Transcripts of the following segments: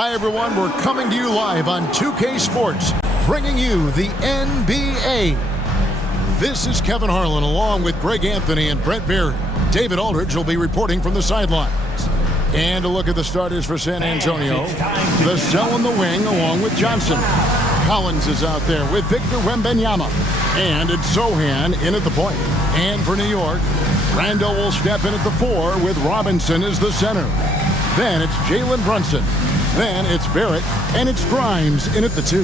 Hi, everyone. We're coming to you live on 2K Sports, bringing you the NBA. This is Kevin Harlan along with Greg Anthony and Brett Berry. David Aldridge will be reporting from the sidelines. And a look at the starters for San Antonio. Vassell in the wing along with Johnson. Collins is out there with Victor Wembanyama. And it's Sohan in at the point. And for New York, Randall will step in at the 4 with Robinson as the center. Then it's Jalen Brunson. Then it's Barrett, and it's Grimes in at the 2.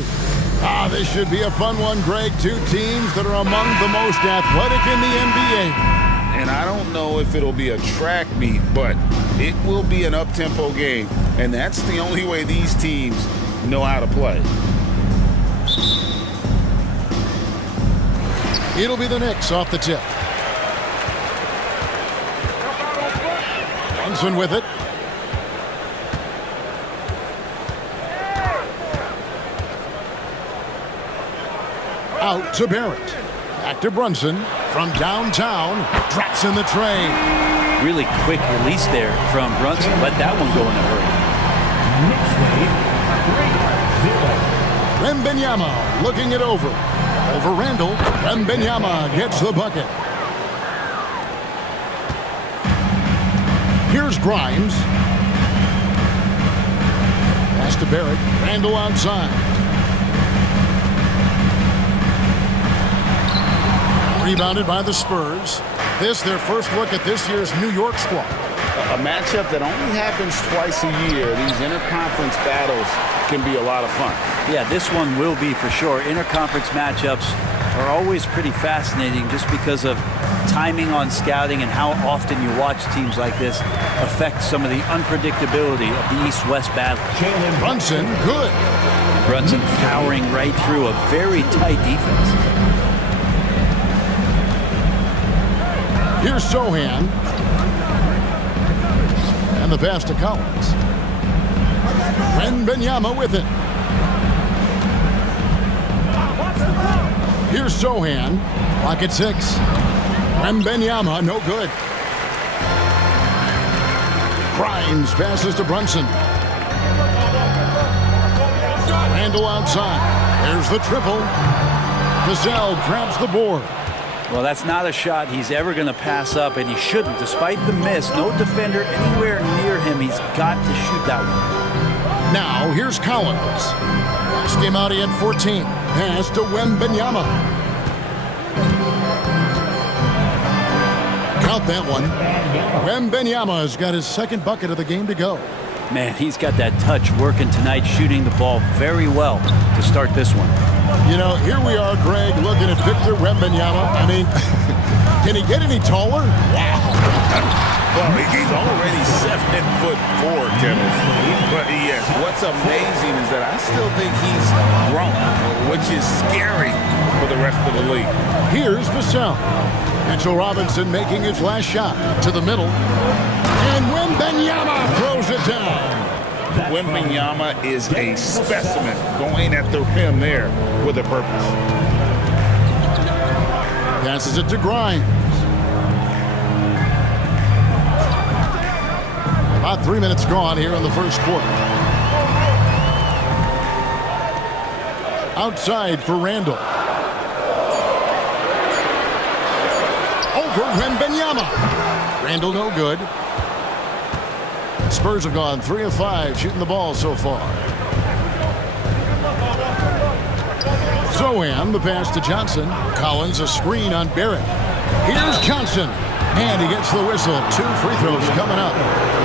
This should be a fun one, Greg. Two teams that are among the most athletic in the NBA. And I don't know if it'll be a track meet, but it will be an up-tempo game. And that's the only way these teams know how to play. It'll be the Knicks off the tip. Brunson with it. Out to Barrett. Back to Brunson. From downtown. Drops in the tray. Really quick release there from Brunson. Let that one go in a hurry. Wembanyama looking it over. Over Randall. Wembanyama gets the bucket. Here's Grimes. Pass to Barrett. Randall outside. Rebounded by the Spurs. This, their first look at this year's New York squad. A matchup that only happens twice a year. These interconference battles can be a lot of fun. Yeah, this one will be for sure. Interconference matchups are always pretty fascinating just because of timing on scouting and how often you watch teams like this affect some of the unpredictability of the East-West battle. Jalen Brunson, good. Brunson powering right through a very tight defense. Here's Sohan. And the pass to Collins. Wembanyama with it. Here's Sohan. Clock at 6. Wembanyama, no good. Grimes passes to Brunson. Randall outside. There's the triple. Vassell grabs the board. Well, that's not a shot he's ever going to pass up, and he shouldn't. Despite the miss, no defender anywhere near him. He's got to shoot that one. Now, here's Collins. Last game out, he had 14. Pass to Wembanyama. Count that one. Wembanyama has got his second bucket of the game to go. Man, he's got that touch working tonight, shooting the ball very well to start this one. You know, here we are, Greg, looking at Victor Wembanyama. I mean, can he get any taller? Wow. Well, he's already 7'4", Kevin. But yes, what's amazing is that I still think he's grown, which is scary for the rest of the league. Here's Vassell. Mitchell Robinson making his last shot to the middle. And Wembanyama throws it down. Wembanyama is a specimen going at the rim there with a purpose. Passes it to Grimes. About 3 minutes gone here in the first quarter. Outside for Randall. Over Wembanyama. Randall no good. Spurs have gone 3 of 5 shooting the ball so far. Sohan, the pass to Johnson. Collins, a screen on Barrett. Here's Johnson. And he gets the whistle. 2 free throws coming up.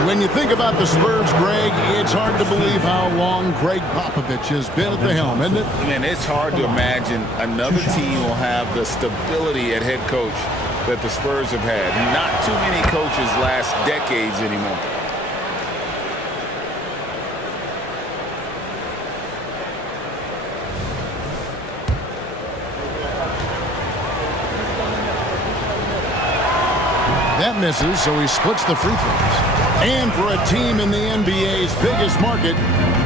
When you think about the Spurs, Greg, it's hard to believe how long Greg Popovich has been at the helm, isn't it? Man, it's hard to imagine another team will have the stability at head coach that the Spurs have had. Not too many coaches last decades anymore. That misses, so he splits the free throws. And for a team in the NBA's biggest market,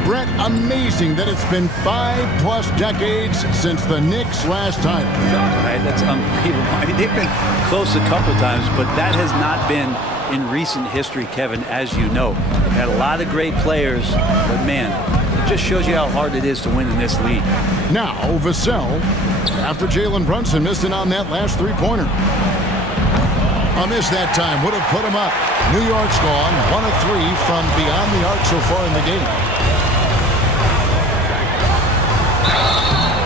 Brett, amazing that it's been 5+ decades since the Knicks last title. Right, that's unbelievable. I mean, they've been close a couple times, but that has not been in recent history, Kevin, as you know. They've had a lot of great players, but man, it just shows you how hard it is to win in this league. Now, Vassell, after Jalen Brunson missed it on that last three-pointer. A miss that time would have put him up. New York's gone 1 of 3 from beyond the arc so far in the game.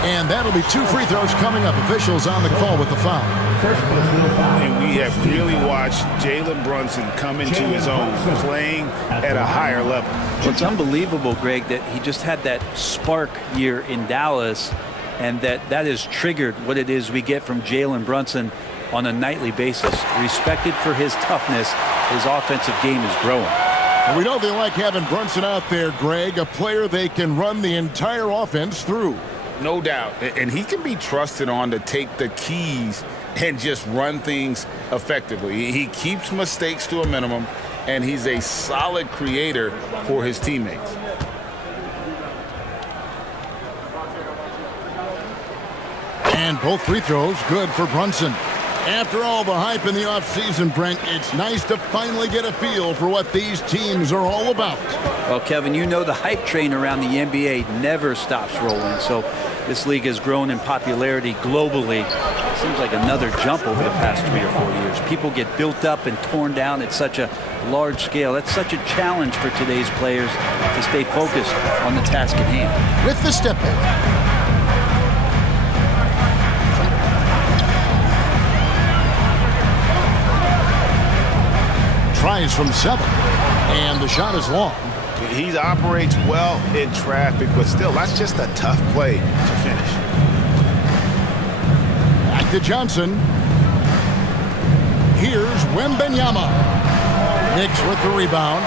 And that'll be 2 free throws coming up. Officials on the call with the foul. And we have really watched Jalen Brunson come into his own, playing at a higher level. What's unbelievable, Greg, that he just had that spark year in Dallas, and that has triggered what it is we get from Jalen Brunson on a nightly basis. Respected for his toughness, his offensive game is growing. We know they like having Brunson out there, Greg, a player they can run the entire offense through. No doubt. And he can be trusted on to take the keys and just run things effectively. He keeps mistakes to a minimum, and he's a solid creator for his teammates. And both free throws good for Brunson. After all the hype in the offseason, Brent, it's nice to finally get a feel for what these teams are all about. Well, Kevin, you know the hype train around the NBA never stops rolling, so this league has grown in popularity globally. Seems like another jump over the past 3 or 4 years. People get built up and torn down at such a large scale. That's such a challenge for today's players to stay focused on the task at hand. With the step back. Tries from 7, and the shot is long. He operates well in traffic, but still, that's just a tough play to finish. Back to Johnson. Here's Wembanyama. Knicks with the rebound.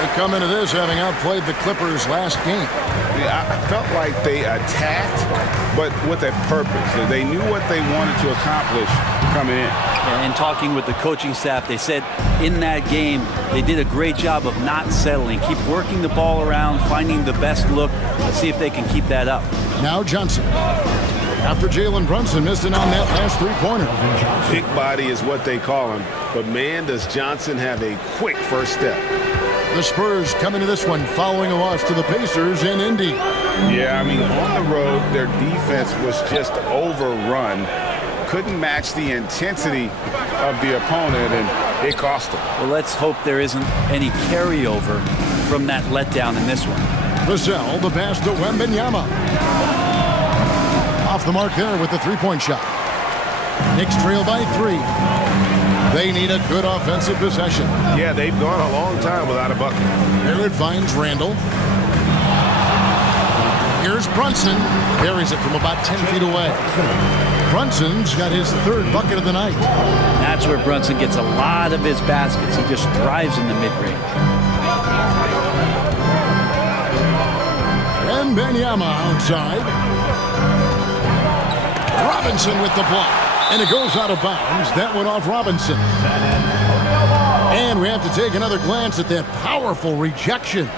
They come into this having outplayed the Clippers last game. Yeah, I felt like they attacked, but with a purpose. They knew what they wanted to accomplish coming in. And talking with the coaching staff, they said in that game they did a great job of not settling. Keep working the ball around, finding the best look. Let's see if they can keep that up. Now Johnson. After Jalen Brunson missed it on that last three-pointer. Big body is what they call him, but man, does Johnson have a quick first step. The Spurs come into this one following a loss to the Pacers in Indy. Yeah, I mean, on the road, their defense was just overrun. Couldn't match the intensity of the opponent, and it cost them. Well, let's hope there isn't any carryover from that letdown in this one. Vassell, the pass to Wembanyama. Off the mark there with the three-point shot. Knicks trail by 3. They need a good offensive possession. Yeah, they've gone a long time without a bucket. Here it finds Randall. Here's Brunson. Buries it from about 10 feet away. Brunson's got his 3rd bucket of the night. That's where Brunson gets a lot of his baskets. He just thrives in the mid-range. And Wembanyama outside. Robinson with the block. And it goes out of bounds. That went off Robinson. And we have to take another glance at that powerful rejection.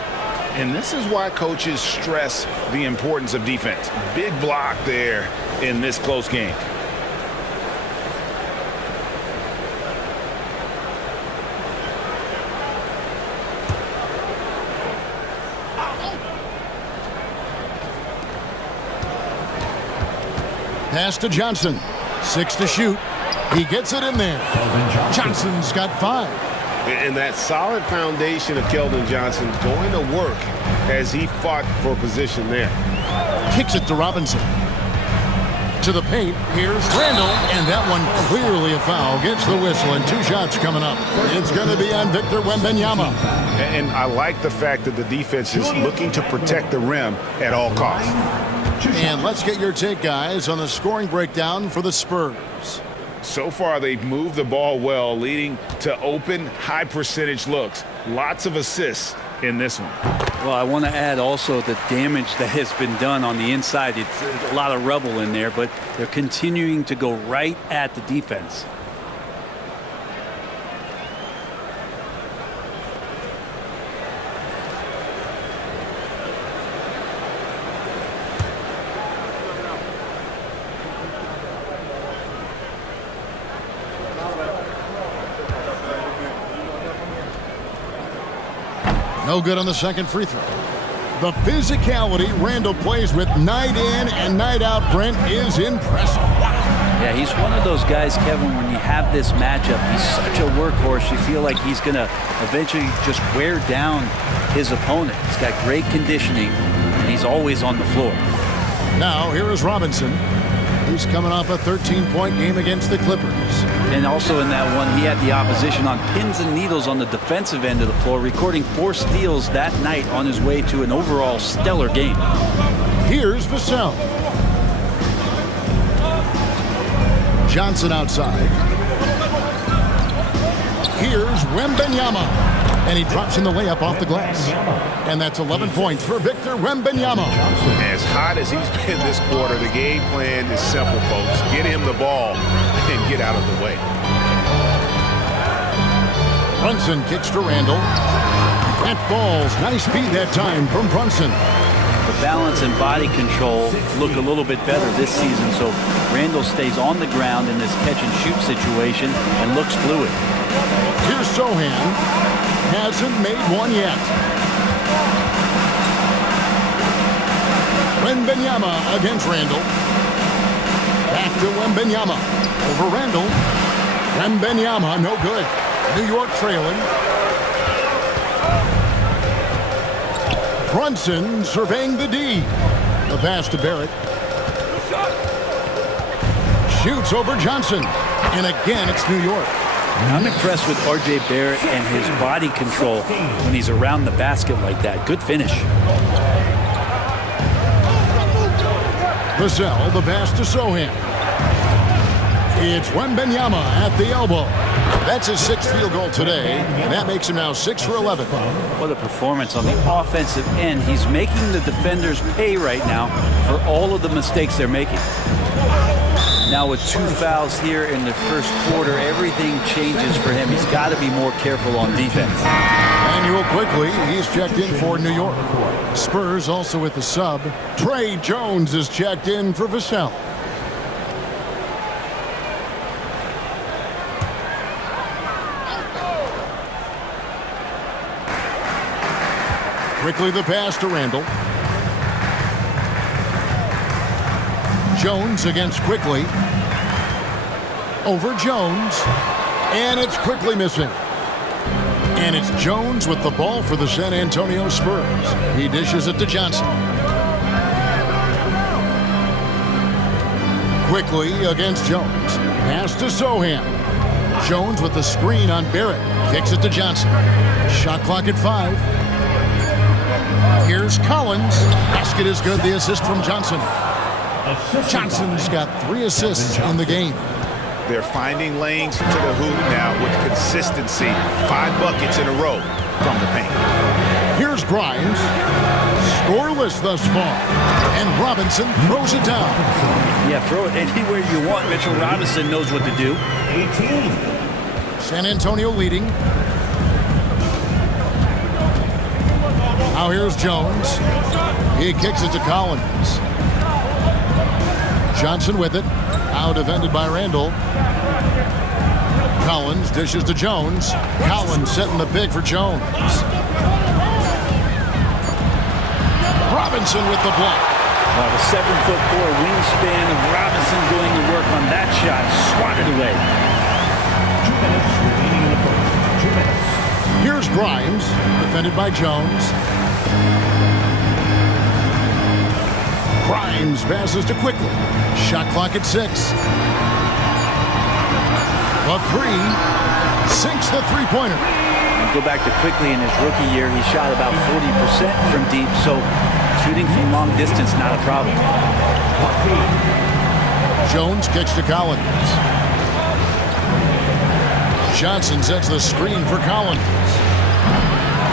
And this is why coaches stress the importance of defense. Big block there in this close game. Pass to Johnson. 6 to shoot. He gets it in there. Johnson's got 5. And that solid foundation of Keldon Johnson going to work as he fought for position there. Kicks it to Robinson. To the paint. Here's Randall. And that one clearly a foul. Gets the whistle and 2 shots coming up. It's going to be on Victor Wembanyama. And I like the fact that the defense is looking to protect the rim at all costs. And let's get your take, guys, on the scoring breakdown for the Spurs. So far, they've moved the ball well, leading to open, high-percentage looks. Lots of assists in this one. Well, I want to add also the damage that has been done on the inside. It's a lot of rubble in there, but they're continuing to go right at the defense. No good on the second free throw. The physicality Randall plays with night in and night out, Brent, is impressive. Yeah, he's one of those guys, Kevin, when you have this matchup, he's such a workhorse. You feel like he's going to eventually just wear down his opponent. He's got great conditioning, and he's always on the floor. Now, here is Robinson. He's coming off a 13-point game against the Clippers. And also in that one, he had the opposition on pins and needles on the defensive end of the floor, recording 4 steals that night on his way to an overall stellar game. Here's Vassell. Johnson outside. Here's Wembanyama. And he drops in the layup off the glass. And that's 11 points for Victor Wembanyama. As hot as he's been this quarter, the game plan is simple, folks. Get him the ball and get out of the way. Brunson kicks to Randall. That falls. Nice speed that time from Brunson. The balance and body control look a little bit better this season, so Randall stays on the ground in this catch-and-shoot situation and looks fluid. Here's Sohan. Hasn't made one yet. Wembanyama against Randall. Back to Wembanyama. Over Randall. Wembanyama, no good. New York trailing. Brunson surveying the D. The pass to Barrett. Shoots over Johnson. And again, it's New York. I'm impressed with R.J. Barrett and his body control when he's around the basket like that. Good finish. Vassell, the pass to Sohan. It's Wembanyama at the elbow. That's his 6th field goal today, and that makes him now 6 for 11. What a performance on the offensive end. He's making the defenders pay right now for all of the mistakes they're making. Now with 2 fouls here in the first quarter, everything changes for him. He's got to be more careful on defense. Manuel quickly, he's checked in for New York. Spurs also with the sub. Trey Jones is checked in for Vassell. Quickly the pass to Randall. Jones against Quickly. Over Jones. And it's Quickly missing. And it's Jones with the ball for the San Antonio Spurs. He dishes it to Johnson. Quickly against Jones. Pass to Sohan. Jones with the screen on Barrett. Kicks it to Johnson. Shot clock at 5. Here's Collins. Basket is good. The assist from Johnson. Johnson's got 3 assists in the game. They're finding lanes to the hoop now with consistency. 5 buckets in a row from the paint. Here's Grimes. Scoreless thus far. And Robinson throws it down. Yeah, throw it anywhere you want. Mitchell Robinson knows what to do. 18. San Antonio leading. Now here's Jones. He kicks it to Collins. Johnson with it. Now defended by Randall. Collins dishes to Jones. Collins setting the pick for Jones. Robinson with the block. Well, the 7'4" wingspan of Robinson doing the work on that shot. Swatted away. 2 minutes. Here's Grimes. Defended by Jones. Grimes passes to Quickly. Shot clock at 6. A 3. Sinks the three-pointer. Go back to Quickly in his rookie year. He shot about 40% from deep, so shooting from long distance, not a problem. Jones kicks to Collins. Johnson sets the screen for Collins.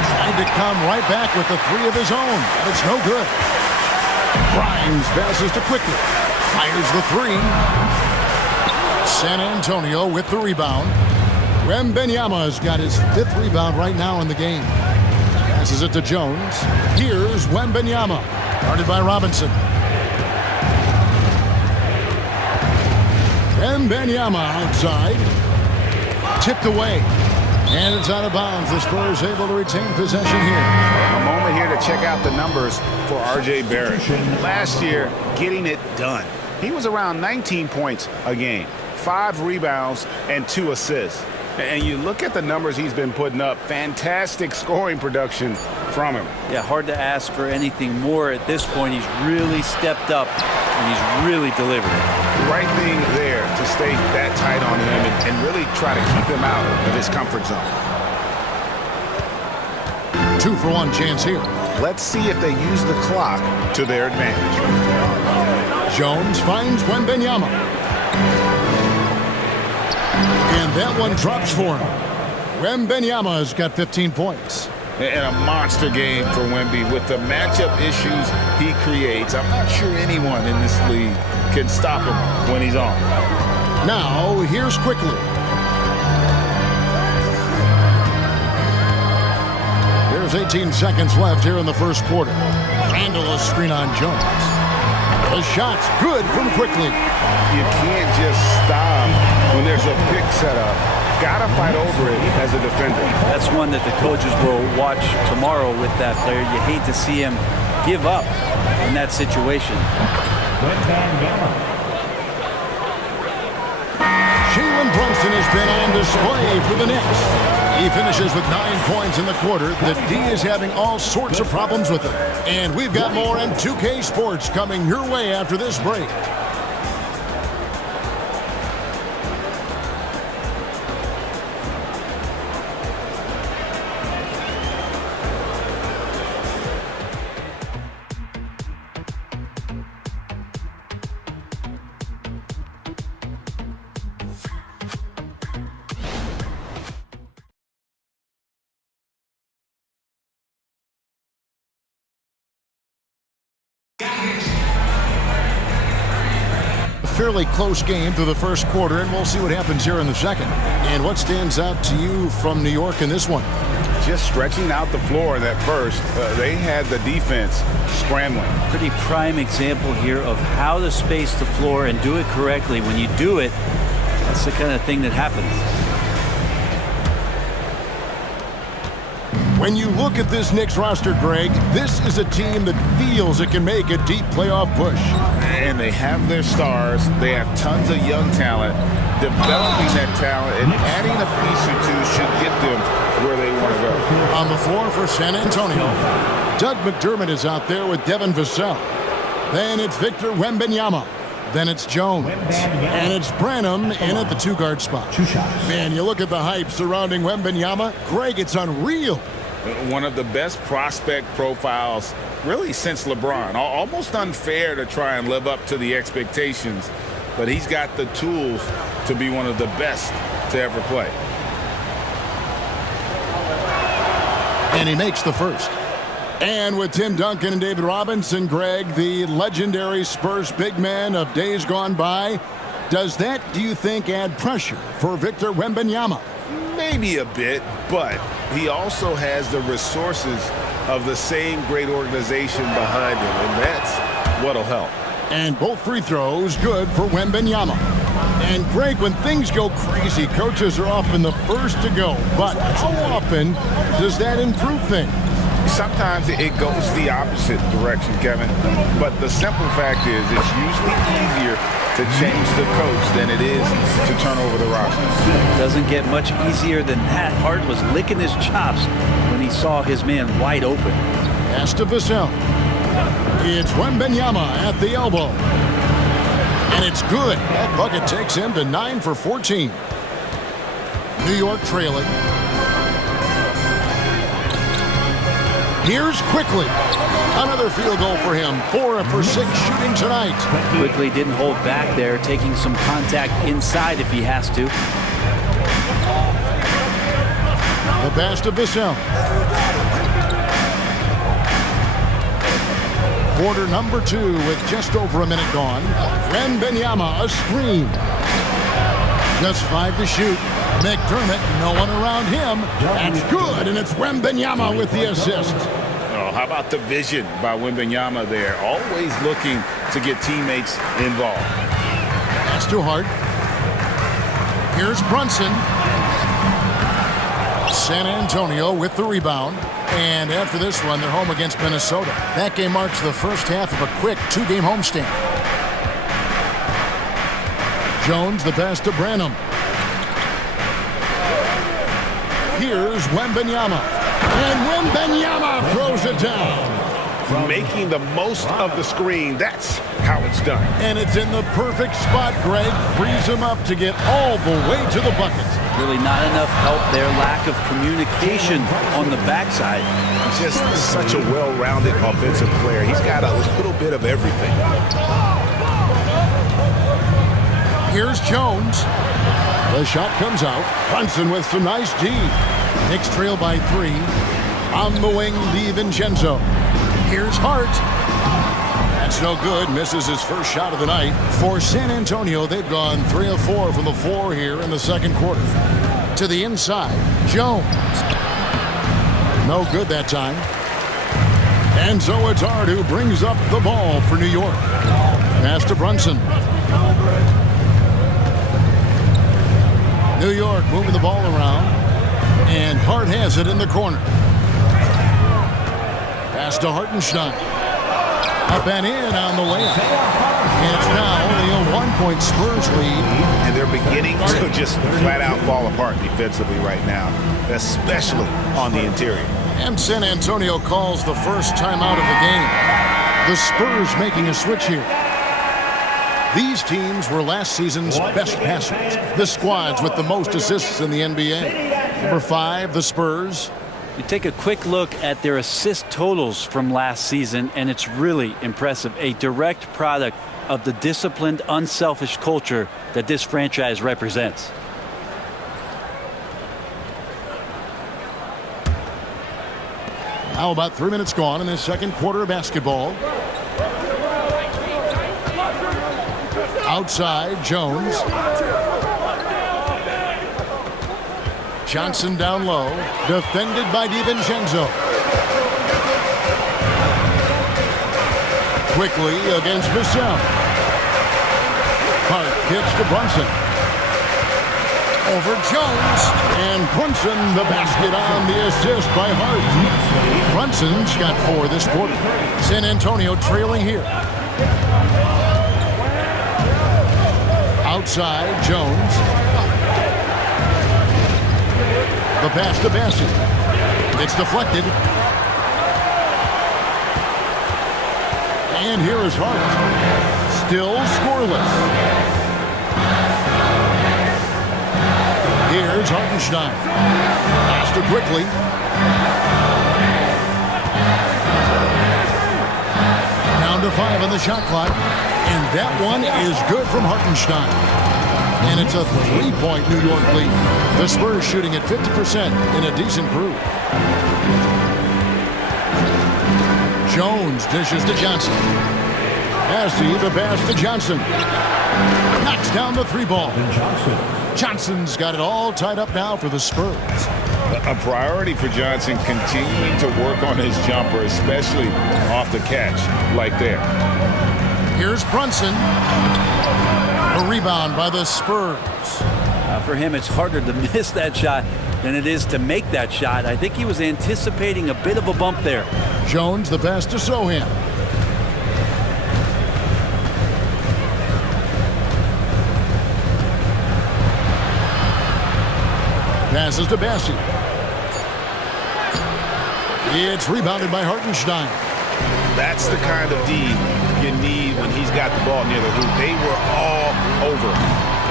Trying to come right back with the 3 of his own, but it's no good. Grimes passes to Quickly. Fires the 3. San Antonio with the rebound. Wembanyama's got his 5th rebound right now in the game. Passes it to Jones. Here's Wembanyama. Guarded by Robinson. Wembanyama outside. Tipped away. And it's out of bounds. The Spurs able to retain possession here. A moment here to check out the numbers for R.J. Barrett. Last year, getting it done. He was around 19 points a game, 5 rebounds, and 2 assists. And you look at the numbers he's been putting up, fantastic scoring production from him. Yeah, hard to ask for anything more at this point. He's really stepped up, and he's really delivered. Right thing there to stay that tight on him and really try to keep him out of his comfort zone. 2-for-1 chance here. Let's see if they use the clock to their advantage. Jones finds Wembanyama. And that one drops for him. Wembanyama's got 15 points. And a monster game for Wemby with the matchup issues he creates. I'm not sure anyone in this league can stop him when he's on. Now, here's Quickly. There's 18 seconds left here in the first quarter. Handle a screen on Jones. The shot's good from Quickly. You can't just stop when there's a pick set up. Gotta fight over it as a defender. That's one that the coaches will watch tomorrow with that player. You hate to see him give up in that situation. Jalen Brunson has been on display for the Knicks. He finishes with 9 points in the quarter. The D is having all sorts of problems with him. And we've got more on 2K Sports coming your way after this break. A fairly close game through the first quarter, and we'll see what happens here in the second. And what stands out to you from New York in this one? Just stretching out the floor in that first. They had the defense scrambling. Pretty prime example here of how to space the floor and do it correctly. When you do it, that's the kind of thing that happens. When you look at this Knicks roster, Greg, this is a team that feels it can make a deep playoff push. And they have their stars. They have tons of young talent. Developing that talent and adding a piece or two should get them where they want to go. On the floor for San Antonio, Doug McDermott is out there with Devin Vassell. Then it's Victor Wembanyama. Then it's Jones. And it's Branham in at the 2-guard spot. Man, you look at the hype surrounding Wembanyama. Greg, it's unreal. One of the best prospect profiles really since LeBron. Almost unfair to try and live up to the expectations, but he's got the tools to be one of the best to ever play. And he makes the first. And with Tim Duncan and David Robinson, Greg, the legendary Spurs big man of days gone by, does that, do you think, add pressure for Victor Wembanyama? Maybe a bit, but he also has the resources of the same great organization behind him, and that's what'll help. And both free throws good for Wembanyama. And Greg, when things go crazy, coaches are often the first to go. But how often does that improve things? Sometimes it goes the opposite direction, Kevin. But the simple fact is it's usually easier to change the coach than it is to turn over the roster. Doesn't get much easier than that. Hart was licking his chops when he saw his man wide open. Pass to Vassell. It's Wembanyama at the elbow. And it's good. That bucket takes him to 9 for 14. New York trailing. Here's Quickly. Another field goal for him. 4 for 6 shooting tonight. Quickly didn't hold back there, taking some contact inside if he has to. The pass to Vassell. Quarter number 2 with just over a minute gone. Wembanyama, a screen. Just 5 to shoot. McDermott, no one around him. That's good, and it's Wembanyama with the assist. Oh, how about the vision by Wembanyama there? Always looking to get teammates involved. That's too hard. Here's Brunson. San Antonio with the rebound. And after this one, they're home against Minnesota. That game marks the first half of a quick 2-game homestand. Jones, the pass to Branham. Here's Wembanyama. And Wembanyama throws it down. Making the most of the screen, that's how it's done. And it's in the perfect spot, Greg. Frees him up to get all the way to the bucket. Really not enough help there. Lack of communication on the backside. Just such a well-rounded offensive player. He's got a little bit of everything. Here's Jones. The shot comes out. Brunson with some nice D. Knicks trail by 3. On the wing, DiVincenzo. Here's Hart. That's no good. Misses his first shot of the night. For San Antonio, they've gone 3 of 4 from the floor here in the second quarter. To the inside, Jones. No good that time. And so it's Hart who brings up the ball for New York. Pass to Brunson. New York moving the ball around. And Hart has it in the corner. Pass to Hartenstein. Up and in on the layup. And it's now only a 1-point Spurs lead. And they're beginning to just flat out fall apart defensively right now, especially on the interior. And San Antonio calls the first timeout of the game. The Spurs making a switch here. These teams were last season's best passers. The squads with the most assists in the NBA. Number 5, the Spurs. You take a quick look at their assist totals from last season, and it's really impressive. A direct product of the disciplined, unselfish culture that this franchise represents. Now about 3 minutes gone in this second quarter of basketball. Outside, Jones. Johnson down low, defended by DiVincenzo. Quickly against Vassell. Hart kicks to Brunson. Over Jones, and Brunson the basket on the assist by Hart. Brunson's got 4 this quarter. San Antonio trailing here. Outside, Jones. The pass to Bassett. It's deflected. And here is Hart. Still scoreless. Here's Hartenstein. Pass to quickly. Down to 5 on the shot clock. And that one is good from Hartenstein. And it's a 3-point New York lead. The Spurs shooting at 50% in a decent groove. Jones dishes to Johnson. Massey, the pass to Johnson. Knocks down the 3 ball. Johnson's got it all tied up now for the Spurs. A priority for Johnson, continuing to work on his jumper, especially off the catch like there. Here's Brunson. A rebound by the Spurs. For him, it's harder to miss that shot than it is to make that shot. I think he was anticipating a bit of a bump there. Jones, the pass to Sohan. Passes to Bassett. It's rebounded by Hartenstein. That's the kind of D you need when he's got the ball near the hoop. They were all over.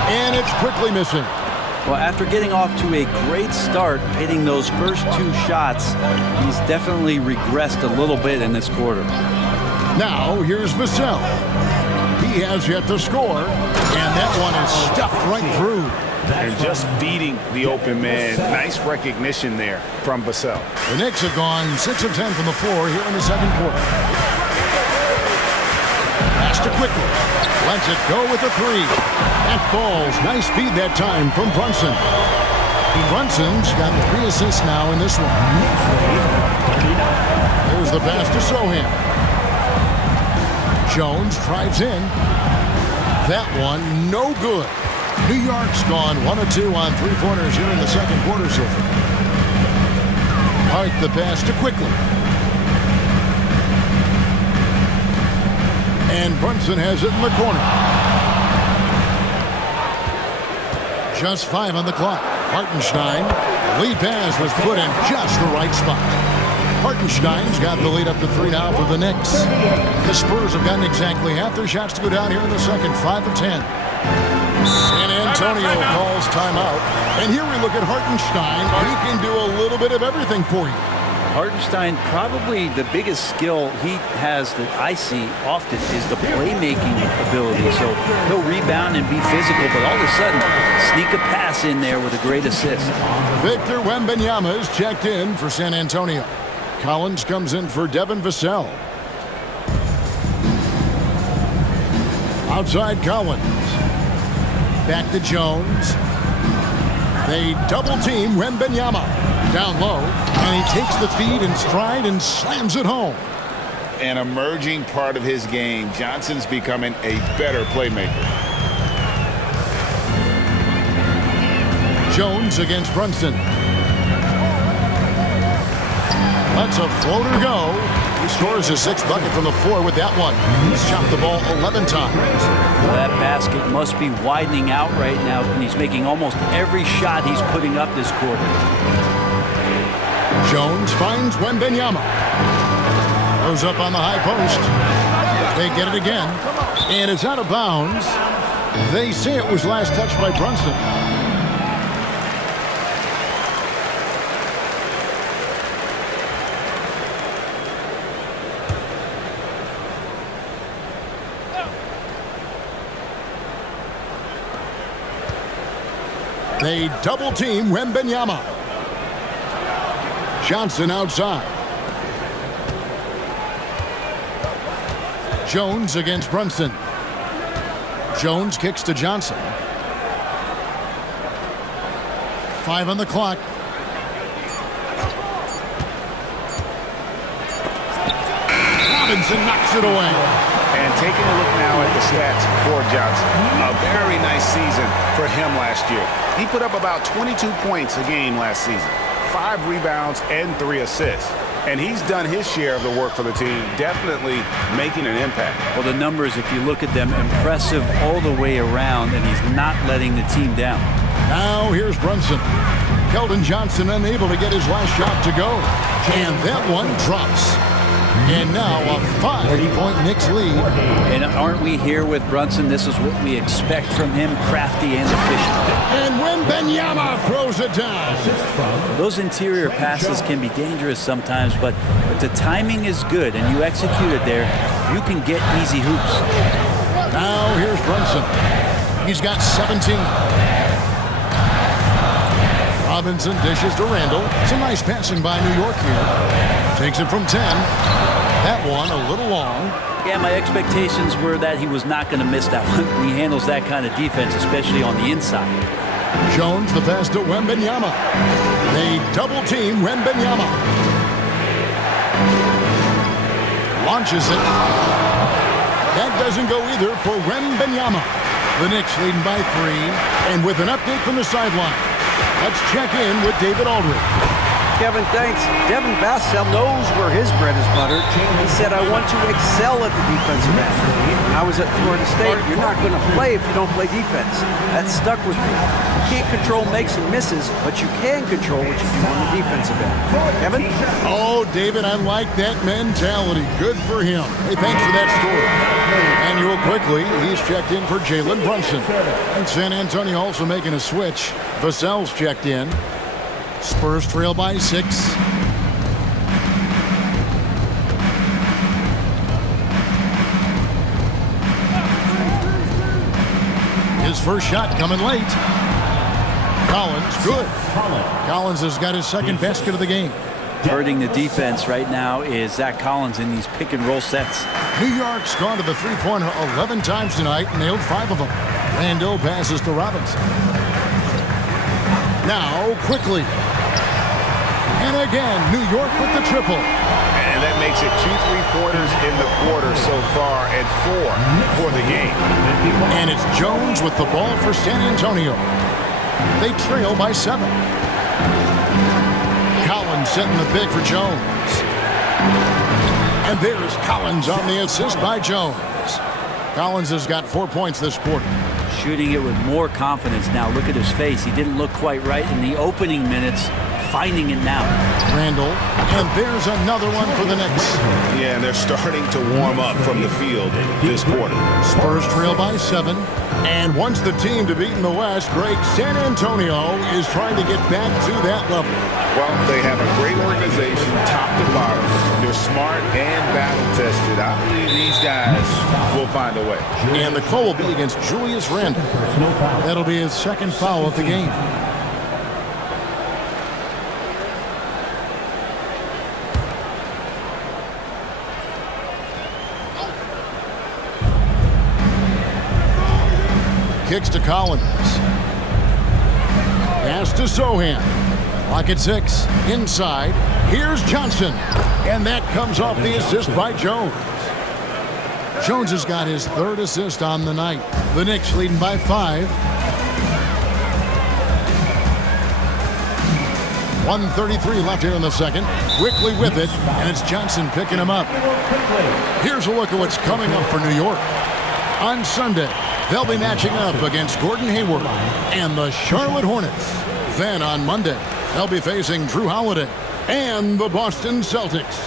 And it's quickly missing. Well, after getting off to a great start, hitting those first 2 shots, he's definitely regressed a little bit in this quarter. Now, here's Vassell. He has yet to score, and that one is stuffed right through. And just beating the open man. Nice recognition there from Vassell. The Knicks have gone 6 of 10 from the floor here in the second quarter. Pass to quickly. Lets it go with a 3. That falls. Nice feed that time from Brunson. Brunson's got 3 assists now in this one. Here's the pass to Sohan. Jones drives in. That one no good. New York's gone 1 of 2 on 3-pointers here in the second quarter so far. Hart the pass to Quickly. And Brunson has it in the corner. Just 5 on the clock. Hartenstein. The lead pass was put in just the right spot. Hartenstein's got the lead up to 3 now for the Knicks. The Spurs have gotten exactly half their shots to go down here in the second, 5 of 10. San Antonio calls timeout. And here we look at Hartenstein. He can do a little bit of everything for you. Hartenstein, probably the biggest skill he has that I see often is the playmaking ability. So he'll rebound and be physical, but all of a sudden, sneak a pass in there with a great assist. Victor Wembanyama is checked in for San Antonio. Collins comes in for Devin Vassell. Outside Collins. Back to Jones. They double team Wembanyama. Down low. And he takes the feed in stride and slams it home. An emerging part of his game. Johnson's becoming a better playmaker. Jones against Brunson. Lets a floater go. He scores his 6th bucket from the floor with that one. He's shot the ball 11 times. Well, that basket must be widening out right now, and he's making almost every shot he's putting up this quarter. Jones finds Wembanyama. Goes up on the high post. They get it again. And it's out of bounds. They say it was last touched by Brunson. They double team Wembanyama. Johnson outside. Jones against Brunson. Jones kicks to Johnson. 5 on the clock. Robinson knocks it away. And taking a look now at the stats for Johnson. A very nice season for him last year. He put up about 22 points a game last season. 5 rebounds and 3 assists. And he's done his share of the work for the team, definitely making an impact. Well, the numbers, if you look at them, impressive all the way around, and he's not letting the team down. Now here's Brunson. Keldon Johnson unable to get his last shot to go. And that one drops. And now a 5-point Knicks lead. And aren't we here with Brunson? This is what we expect from him, crafty and efficient. And Wembanyama throws it down. Those interior passes can be dangerous sometimes, but if the timing is good and you execute it there, you can get easy hoops. Now here's Brunson. He's got 17. Robinson dishes to Randall. Some nice passing by New York here. Takes it from 10. That one a little long. Yeah, my expectations were that he was not going to miss that one. He handles that kind of defense, especially on the inside. Jones the pass to Wembanyama. They double team Wembanyama. Launches it. That doesn't go either for Wembanyama. The Knicks leading by 3. And with an update from the sideline, let's check in with David Aldridge. Kevin, thanks. Devin Vassell knows where his bread is buttered. He said, I want to excel at the defensive end. I was at Florida State. You're not going to play if you don't play defense. That stuck with me. You can't control makes and misses, but you can control what you do on the defensive end. Kevin? Oh, David, I like that mentality. Good for him. Hey, thanks for that story. And real quickly, he's checked in for Jalen Brunson. And San Antonio also making a switch. Vassell's checked in. Spurs trail by 6. His first shot coming late. Collins, good. Collins has got his second basket of the game. Hurting the defense right now is Zach Collins in these pick and roll sets. New York's gone to the three-pointer 11 times tonight, nailed 5 of them. Randall passes to Robinson. Now, quickly. And again, New York with the triple. And that makes it 2 3-pointers in the quarter so far and 4 for the game. And it's Jones with the ball for San Antonio. They trail by 7. Collins setting the pick for Jones. And there's Collins on the assist by Jones. Collins has got 4 points this quarter. Shooting it with more confidence now. Look at his face. He didn't look quite right in the opening minutes. Finding it now. Randall, and there's another one for the Knicks. Yeah, and they're starting to warm up from the field this quarter. Spurs trail by 7. And once the team to beat in the West, Greg, San Antonio is trying to get back to that level. Well, they have a great organization, top to bottom. They're smart and battle-tested. I believe these guys will find a way. And the call will be against Julius Randle. That'll be his second foul of the game. Kicks to Collins. Pass to Sohan. Clock at 6. Inside. Here's Johnson. And that comes off the assist by Jones. Jones has got his 3rd assist on the night. The Knicks leading by 5. 1:33 left here in the second. Quickly with it, and it's Johnson picking him up. Here's a look at what's coming up for New York. On Sunday, they'll be matching up against Gordon Hayward and the Charlotte Hornets. Then on Monday, they'll be facing Drew Holiday and the Boston Celtics.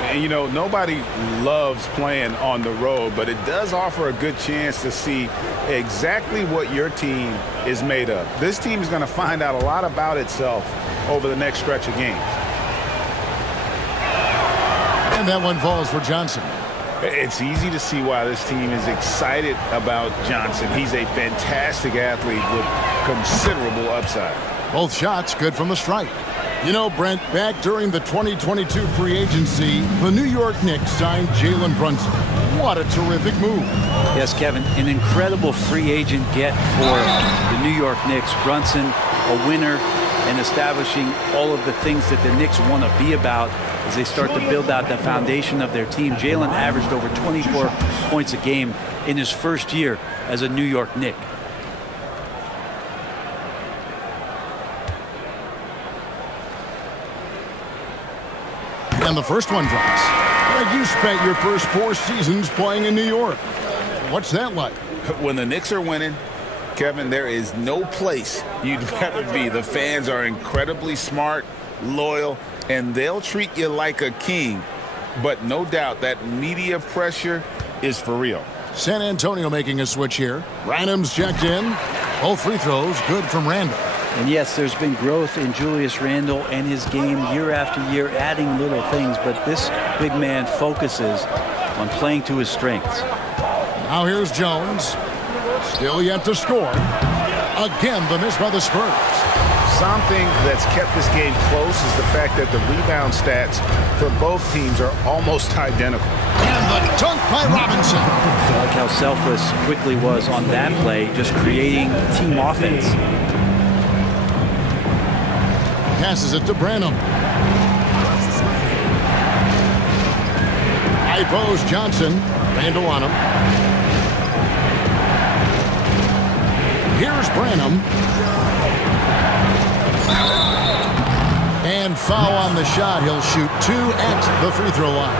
And you know, nobody loves playing on the road, but it does offer a good chance to see exactly what your team is made of. This team is going to find out a lot about itself over the next stretch of games. And that one falls for Johnson. It's easy to see why this team is excited about Johnson. He's a fantastic athlete with considerable upside. Both shots good from the stripe. You know, Brent, back during the 2022 free agency, the New York Knicks signed Jalen Brunson. What a terrific move. Yes, Kevin, an incredible free agent get for the New York Knicks. Brunson, a winner, and establishing all of the things that the Knicks want to be about as they start to build out the foundation of their team. Jalen averaged over 24 points a game in his first year as a New York Knick. And the first one drops. Greg, you spent your first 4 seasons playing in New York. What's that like? When the Knicks are winning, Kevin, there is no place you'd rather be. The fans are incredibly smart, loyal, and they'll treat you like a king. But no doubt that media pressure is for real. San Antonio making a switch here. Randham's checked in. Both free throws good from Randall. And yes, there's been growth in Julius Randle and his game year after year, adding little things, but this big man focuses on playing to his strengths. Now here's Jones. Still yet to score. Again, the miss by the Spurs. Something that's kept this game close is the fact that the rebound stats for both teams are almost identical. And the dunk by Robinson. I like how selfless Quickly was on that play, just creating team offense. Passes it to Branham. High post Johnson. Randall on him. Here's Branham. And foul on the shot. He'll shoot 2 at the free throw line.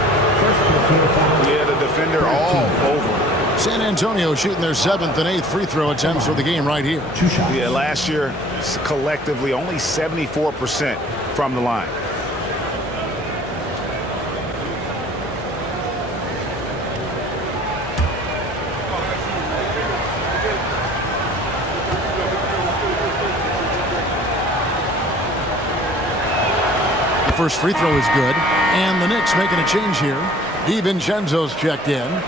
Yeah, the defender all over. San Antonio shooting their 7th and 8th free throw attempts for the game right here. Yeah, last year, collectively, only 74% from the line. The first free throw is good. And the Knicks making a change here. DiVincenzo's checked in.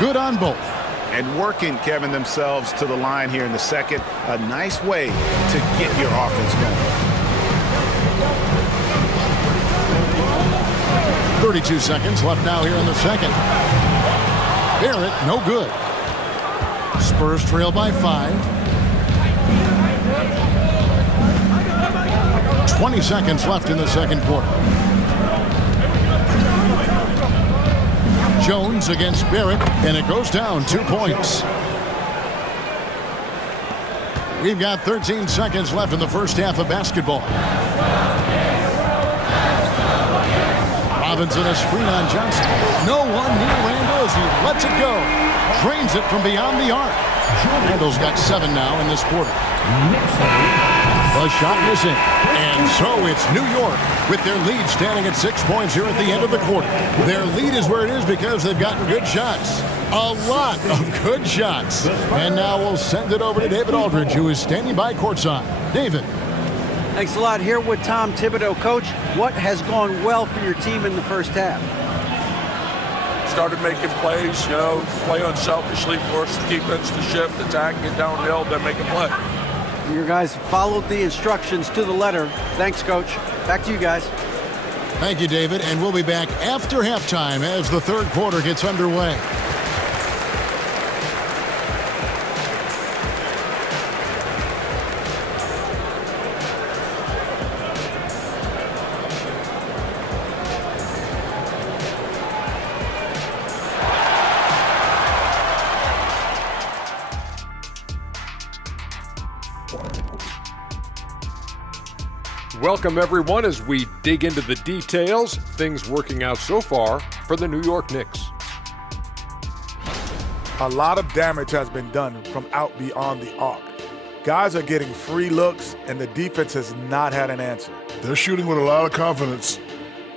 Good on both. And working, Kevin, themselves to the line here in the second. A nice way to get your offense going. 32 seconds left now here in the second. Barrett, no good. Spurs trail by 5. 20 seconds left in the second quarter. Jones against Barrett, and it goes down 2 points. We've got 13 seconds left in the first half of basketball. Robinson a screen on Johnson. No one near Randall as he lets it go. Drains it from beyond the arc. Randall's got 7 now in this quarter. The shot missing. And so it's New York with their lead standing at 6 points here at the end of the quarter. Their lead is where it is because they've gotten good shots. A lot of good shots. And now we'll send it over to David Aldridge, who is standing by courtside. David. Thanks a lot. Here with Tom Thibodeau. Coach, what has gone well for your team in the first half? Started making plays, play unselfishly, force the defense to shift, attack, get downhill, then make a play. Your guys followed the instructions to the letter. Thanks, Coach. Back to you guys. Thank you, David. And we'll be back after halftime as the third quarter gets underway. Welcome, everyone, as we dig into the details. Things working out so far for the New York Knicks. A lot of damage has been done from out beyond the arc. Guys are getting free looks, and the defense has not had an answer. They're shooting with a lot of confidence,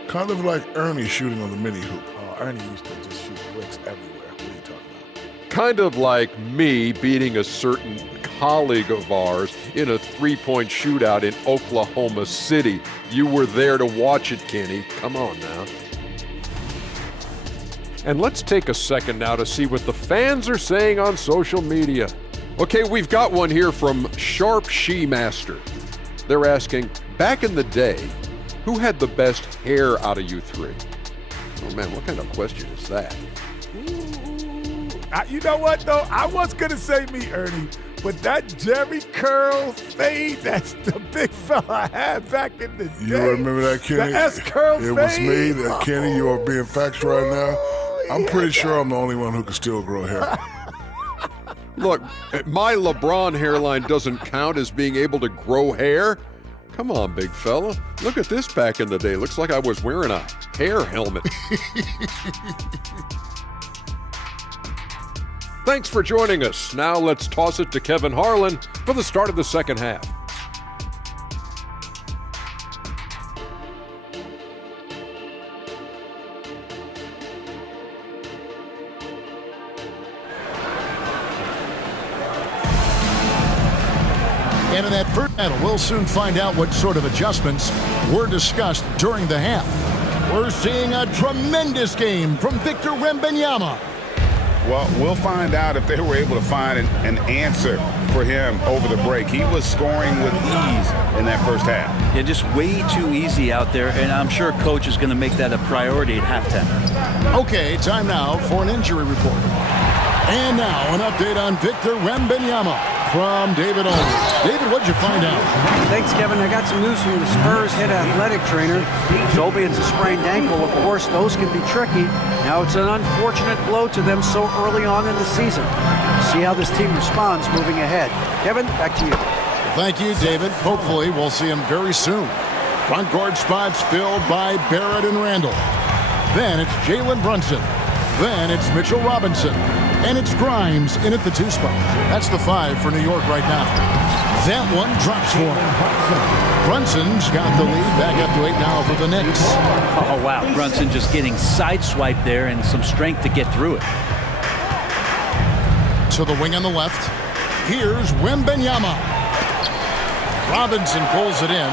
kind of like Ernie shooting on the mini hoop. Ernie used to just shoot bricks everywhere. What are you talking about? Kind of like me beating a certain colleague of ours in a three-point shootout in Oklahoma City. You were there to watch it, Kenny. Come on now. And let's take a second now to see what the fans are saying on social media. Okay, we've got one here from Sharp She Master. They're asking, back in the day, who had the best hair out of you three? Oh man, what kind of question is that? You know what, though? I was going to say me, Ernie. But that Jerry curl fade, that's the big fella I had back in the day. You remember that, Kenny? The S-curl fade. It was me, that Kenny. You are being factual right now. I'm pretty sure I'm the only one who can still grow hair. Look, my LeBron hairline doesn't count as being able to grow hair. Come on, big fella. Look at this back in the day. Looks like I was wearing a hair helmet. Thanks for joining us. Now let's toss it to Kevin Harlan for the start of the second half. And in that first battle, we'll soon find out what sort of adjustments were discussed during the half. We're seeing a tremendous game from Victor Wembanyama. Well, we'll find out if they were able to find an answer for him over the break. He was scoring with ease in that first half. Yeah, just way too easy out there, and I'm sure Coach is going to make that a priority at halftime. Okay, time now for an injury report. And now an update on Victor Wembanyama from David Aldridge. David, what'd you find out? Thanks, Kevin. I got some news from the Spurs head athletic trainer. Told me it's a sprained ankle. Of course, those can be tricky. Now, it's an unfortunate blow to them so early on in the season. See how this team responds moving ahead. Kevin, back to you. Thank you, David. Hopefully, we'll see him very soon. Front court spots filled by Barrett and Randall. Then it's Jalen Brunson. Then it's Mitchell Robinson. And it's Grimes in at the 2 spot. That's the 5 for New York right now. That one drops for him. Brunson's got the lead back up to 8 now for the Knicks. Oh, wow. Brunson just getting sideswiped there and some strength to get through it. To the wing on the left. Here's Wembanyama. Robinson pulls it in.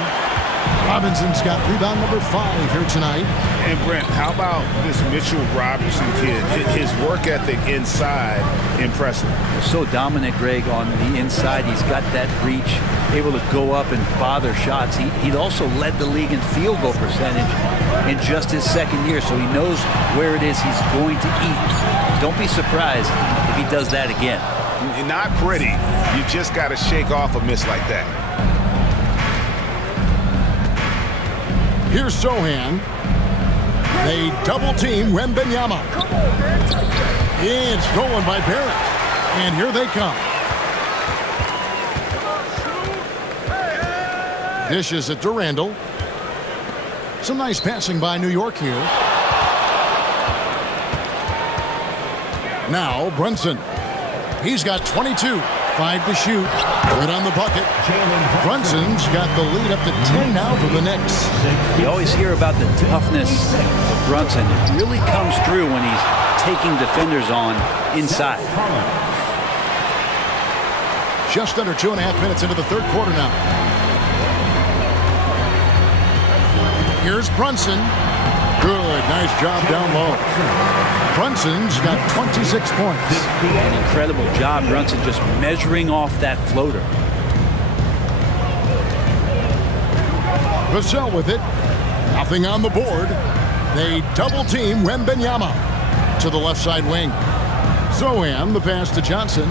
Robinson's got rebound number 5 here tonight. And Brent, how about this Mitchell Robinson kid? His work ethic inside, impressive. So dominant, Greg, on the inside. He's got that reach, able to go up and bother shots. He'd also led the league in field goal percentage in just his second year, so he knows where it is he's going to eat. Don't be surprised if he does that again. Not pretty. You just got to shake off a miss like that. Here's Sohan. They double team Wembanyama. It's stolen by Barrett. And here they come. Dishes it to Randall. Some nice passing by New York here. Now Brunson. He's got 22. 5 to shoot. Good on the bucket. Brunson's got the lead up to 10 now for the Knicks. You always hear about the toughness of Brunson. It really comes through when he's taking defenders on inside. Just under 2.5 minutes into the third quarter now. Here's Brunson. Good, nice job down low. Brunson's got 26 points. An incredible job, Brunson, just measuring off that floater. Vassell with it. Nothing on the board. They double team Wembanyama to the left side wing. Sohan, the pass to Johnson.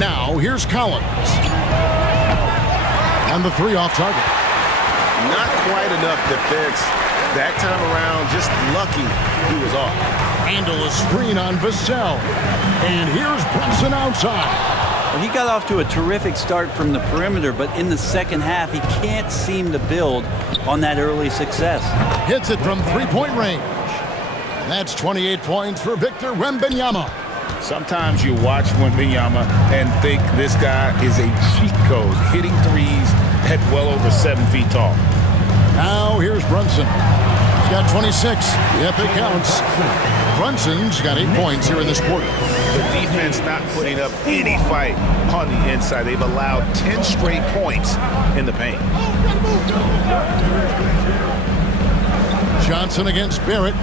Now here's Collins. And the 3 off target. Not quite enough defense. That time around, just lucky he was off. Randall a screen on Vassell. And here's Brunson outside. Well, he got off to a terrific start from the perimeter, but in the second half, he can't seem to build on that early success. Hits it from 3-point range. And that's 28 points for Victor Wembanyama. Sometimes you watch Wembanyama and think this guy is a cheat code, hitting threes at well over 7 feet tall. Now here's Brunson. He's got 26. Yep, it counts. Brunson's got 8 points here in this quarter. The defense not putting up any fight on the inside. They've allowed 10 straight points in the paint. Johnson against Barrett.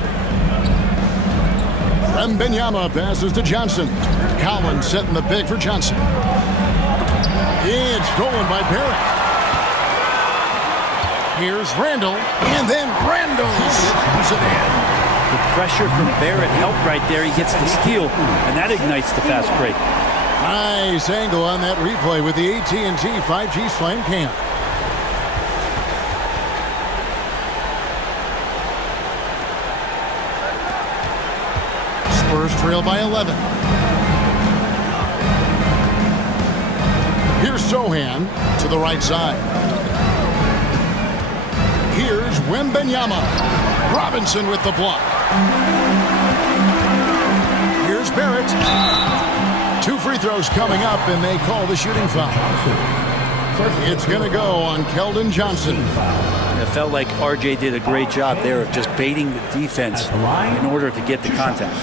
Wembanyama passes to Johnson. Collins setting the pick for Johnson. It's stolen by Barrett. Here's Randall, and then Randall slams it in. The pressure from Barrett helped right there. He gets the steal, and that ignites the fast break. Nice angle on that replay with the AT&T 5G Slam Cam. Spurs trail by 11. Here's Sohan to the right side. Here's Wembanyama. Robinson with the block. Here's Barrett. 2 free throws coming up, and they call the shooting foul. It's going to go on Keldon Johnson. It felt like RJ did a great job there of just baiting the defense in order to get the contact.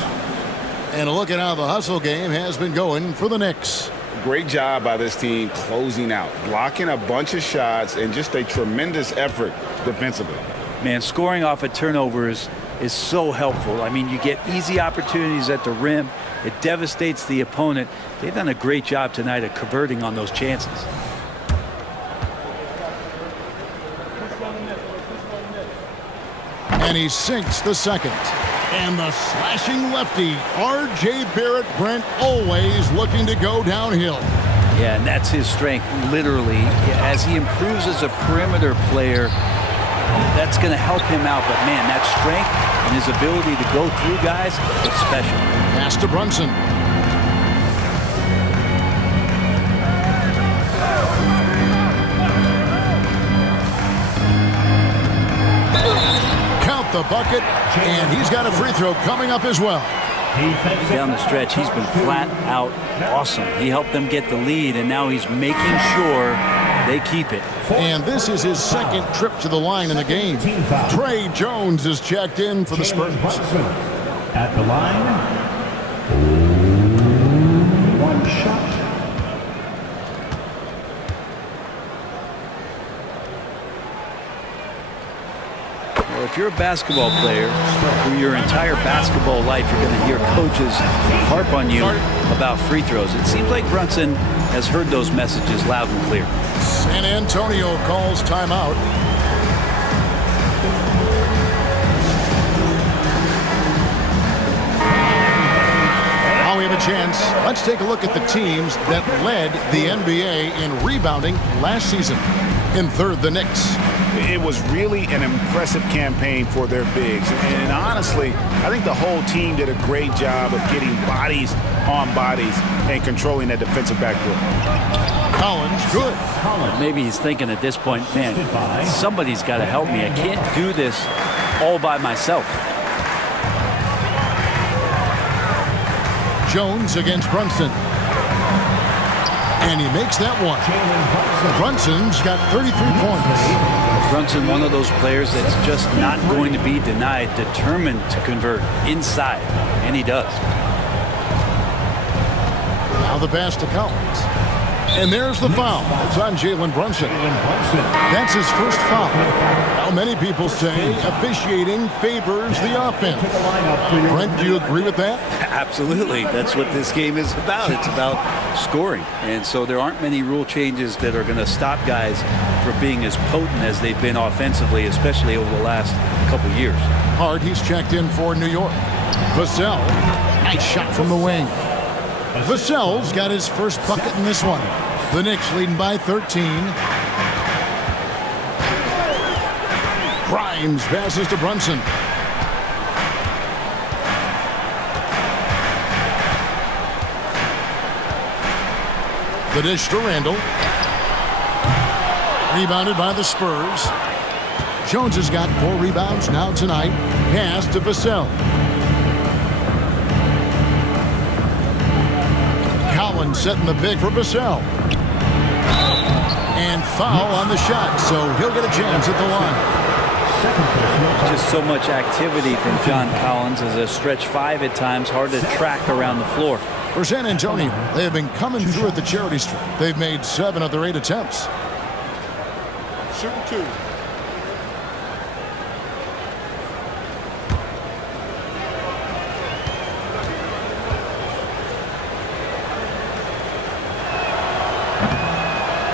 And a look at how the hustle game has been going for the Knicks. Great job by this team closing out, blocking a bunch of shots, and just a tremendous effort defensively. Man, scoring off of turnovers is so helpful. I mean, you get easy opportunities at the rim. It devastates the opponent. They've done a great job tonight at converting on those chances. And he sinks the second. And the slashing lefty, R.J. Barrett, Brent, always looking to go downhill. Yeah, and that's his strength, literally. As he improves as a perimeter player, that's going to help him out. But, man, that strength and his ability to go through guys, it's special. Pass to Brunson. Count the bucket, and he's got a free throw coming up as well. Down the stretch, he's been flat out awesome. He helped them get the lead, and now he's making sure they keep it. And this is his second trip to the line in the game. Trey Jones is checked in for the Spurs. At the line, 1 shot. Well, if you're a basketball player, through your entire basketball life, you're going to hear coaches harp on you about free throws. It seems like Brunson has heard those messages loud and clear. San Antonio calls timeout. Now we have a chance, let's take a look at the teams that led the NBA in rebounding last season. In third, the Knicks. It was really an impressive campaign for their bigs. And honestly, I think the whole team did a great job of getting bodies on bodies and controlling that defensive backdoor. Collins, good. Maybe he's thinking at this point, man, somebody's got to help me. I can't do this all by myself. Jones against Brunson. And he makes that one. Brunson's got 33 points. Brunson, one of those players that's just not going to be denied, determined to convert inside, and he does. Now the pass to Collins. And there's the foul. It's on Jalen Brunson. That's his first foul. Now many people say officiating favors the offense. Brent, do you agree with that? Absolutely. That's what this game is about. It's about scoring. And so there aren't many rule changes that are going to stop guys from being as potent as they've been offensively, especially over the last couple years. Hard, he's checked in for New York. Vassell, nice shot from the wing. Vassell's got his first bucket in this one. The Knicks leading by 13. Grimes passes to Brunson. The dish to Randall. Rebounded by the Spurs. Jones has got 4 rebounds now tonight. Pass to Vassell. Collins setting the big for Vassell. And foul on the shot, so he'll get a chance at the line. Just so much activity from John Collins as a stretch 5 at times, hard to track around the floor. For San Antonio, they have been coming through at the charity stripe. They've made 7 of their 8 attempts. Shooting 2.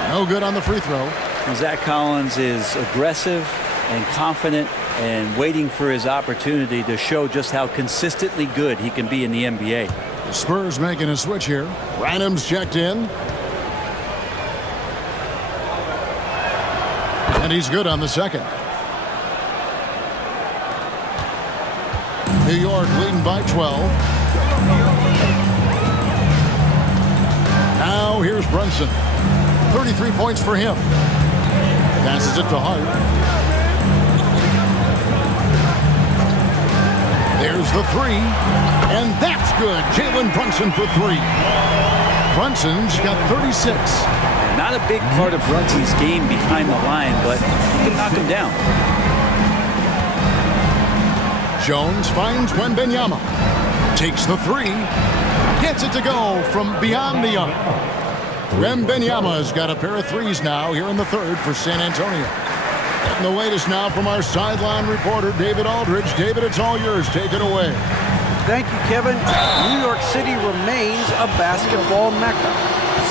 No good on the free throw. Zach Collins is aggressive and confident and waiting for his opportunity to show just how consistently good he can be in the NBA. The Spurs making a switch here. Randham's checked in. And he's good on the second. New York leading by 12. Now here's Brunson. 33 points for him. Passes it to Hart. There's the 3. And that's good. Jalen Brunson for 3. Brunson's got 36. Not a big part of Brunson's game behind the line, but he can knock him down. Jones finds Wembanyama. Takes the 3. Gets it to go from beyond the arc. Wembanyama's got a pair of 3s now here in the third for San Antonio. And the latest now from our sideline reporter, David Aldridge. David, it's all yours. Take it away. Thank you, Kevin. New York City remains a basketball mecca.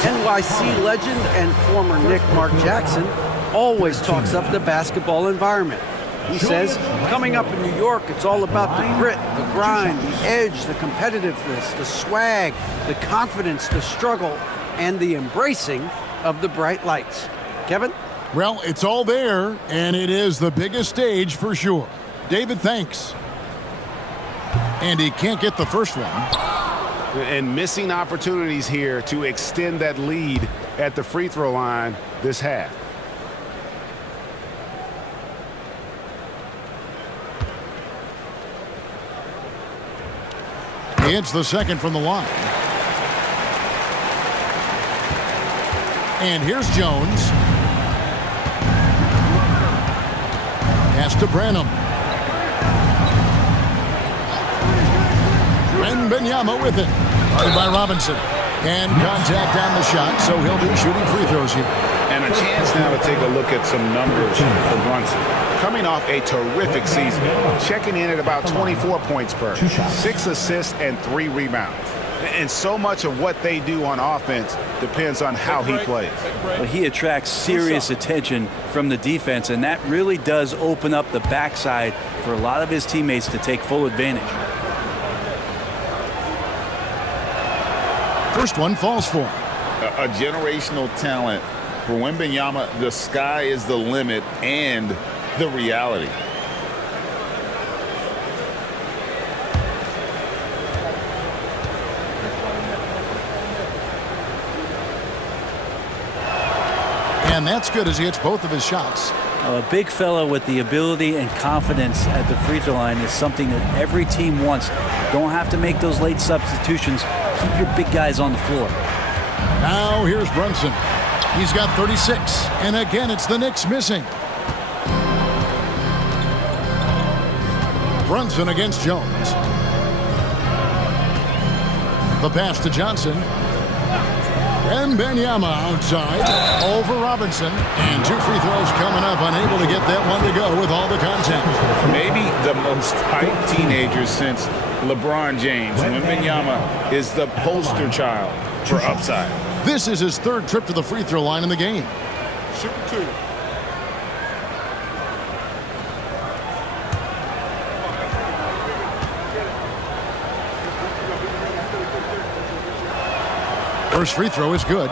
NYC legend and former Knick Mark Jackson always talks up the basketball environment. He says, coming up in New York, it's all about the grit, the grind, the edge, the competitiveness, the swag, the confidence, the struggle, and the embracing of the bright lights. Kevin? Well, it's all there, and it is the biggest stage for sure. David, thanks. And he can't get the first one. And missing opportunities here to extend that lead at the free throw line this half. He hits the second from the line. And here's Jones. Pass to Branham. Wembanyama with it. Guarded by Robinson. And contact on the shot, so he'll be shooting free throws here. And a chance now to take a look at some numbers for Brunson. Coming off a terrific season, checking in at about 24 points per, 6 assists and 3 rebounds. And so much of what they do on offense depends on how he plays. Well, he attracts serious attention from the defense, and that really does open up the backside for a lot of his teammates to take full advantage. First one falls for him. A generational talent. For Wembanyama, the sky is the limit and the reality. And that's good as he hits both of his shots. A big fella with the ability and confidence at the free throw line is something that every team wants. Don't have to make those late substitutions. Keep your big guys on the floor. Now here's Brunson. He's got 36, and again it's the Knicks missing. Brunson against Jones. The pass to Johnson. And Wembanyama outside over Robinson. And 2 free throws coming up, unable to get that one to go with all the contact. Maybe the most hyped teenager since LeBron James. Wembanyama is the poster child for upside. This is his 3rd trip to the free throw line in the game. Shoot 2. First free throw is good.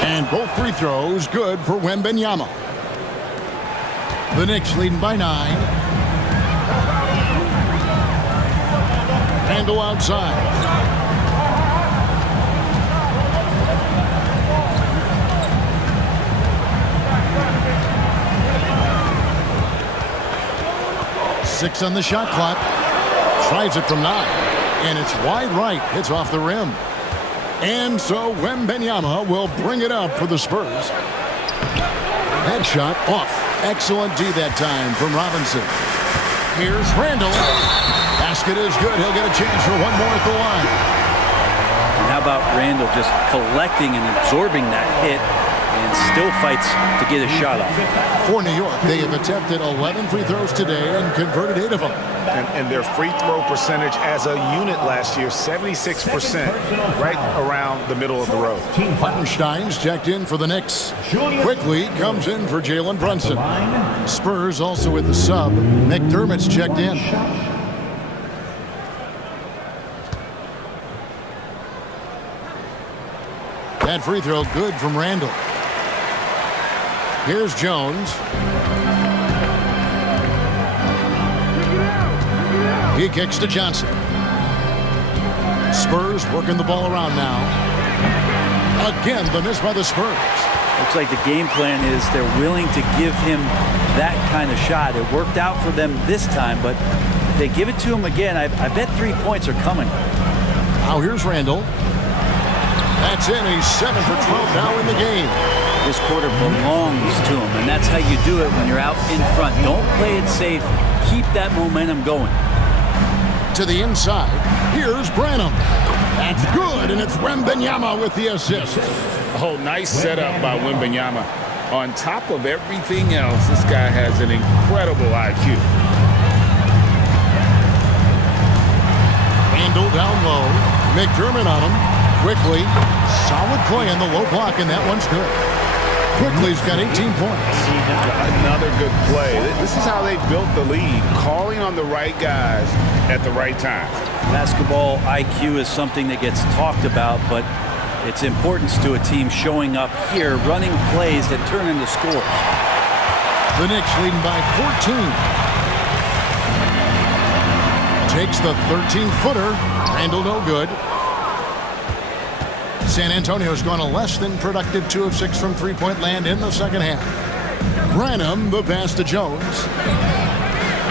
And both free throws good for Wembanyama. The Knicks leading by 9. Handle outside. Six on the shot clock. Tries it from 9. And it's wide right. Hits off the rim. And so Wembanyama will bring it up for the Spurs. That shot off. Excellent D that time from Robinson. Here's Randall. Basket is good. He'll get a chance for one more at the line. And how about Randall just collecting and absorbing that hit and still fights to get a shot off. For New York, they have attempted 11 free throws today and converted 8 of them. And their free throw percentage as a unit last year, 76%, right around the middle of the road. Hartenstein's checked in for the Knicks. Quickly comes in for Jalen Brunson. Spurs also with the sub. McDermott's checked in. That free throw good from Randall. Here's Jones. He kicks to Johnson. Spurs working the ball around now. Again, the miss by the Spurs. Looks like the game plan is they're willing to give him that kind of shot. It worked out for them this time, but if they give it to him again, I bet 3 points are coming. Now here's Randall. That's in. He's 7 for 12 now in the game. This quarter belongs to him, and that's how you do it when you're out in front. Don't play it safe. Keep that momentum going. To the inside. Here's Branham. That's good, and it's Wembanyama with the assist. Oh, nice setup by Wembanyama. On top of everything else, this guy has an incredible IQ. Randall down low. McDermott on him. Quickly. Solid play on the low block, and that one's good. Quickly's got 18 points. Another good play. This is how they built the lead, calling on the right guys at the right time. Basketball IQ is something that gets talked about, but its importance to a team showing up here, running plays that turn into scores. The Knicks leading by 14. Takes the 13-footer. Randall no good. San Antonio's gone a less than productive 2 of 6 from three-point land in the second half. Branham, the pass to Jones.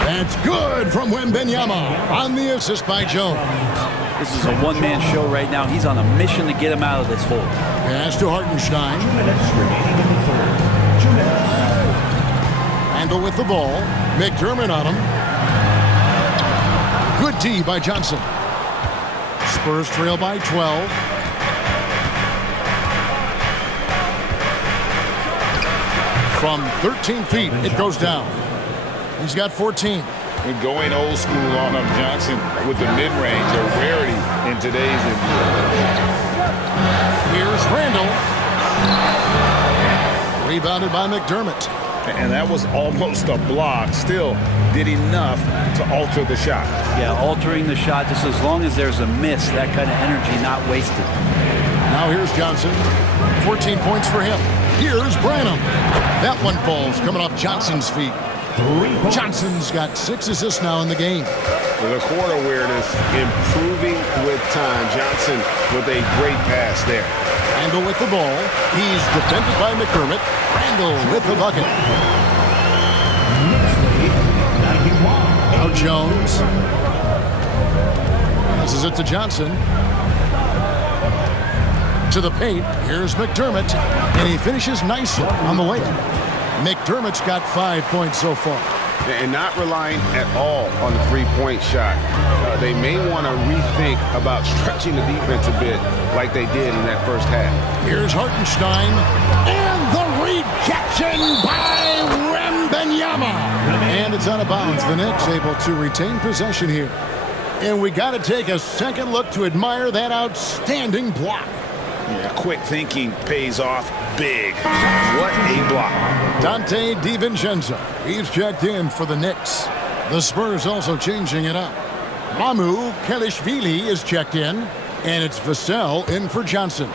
That's good from Wembanyama on the assist by Jones. This is a one-man show right now. He's on a mission to get him out of this hole. Pass to Hartenstein. Randall with the ball. McDermott on him. Good D by Johnson. Spurs trail by 12. From 13 feet, it goes down. He's got 14. And going old school on him, Johnson, with the mid-range, a rarity in today's NBA. Here's Randall. Rebounded by McDermott. And that was almost a block. Still did enough to alter the shot. Yeah, altering the shot just as long as there's a miss, that kind of energy not wasted. Now here's Johnson. 14 points for him. Here's Branham. That one falls coming off Johnson's feet. Johnson's got 6 assists now in the game. The court awareness improving with time. Johnson with a great pass there. Randall with the ball. He's defended by McDermott. Randall with the bucket. Now Jones. Passes it to Johnson. To the paint. Here's McDermott. And he finishes nicely on the layup. McDermott's got 5 points so far. And not relying at all on the three-point shot. They may want to rethink about stretching the defense a bit like they did in that first half. Here's Hartenstein. And the rejection by Wembanyama. And it's out of bounds. The Knicks able to retain possession here. And we got to take a second look to admire that outstanding block. Yeah, quick thinking pays off big. What a block. Dante DiVincenzo. He's checked in for the Knicks. The Spurs also changing it up. Mamu Kelishvili is checked in. And it's Vassell in for Johnson.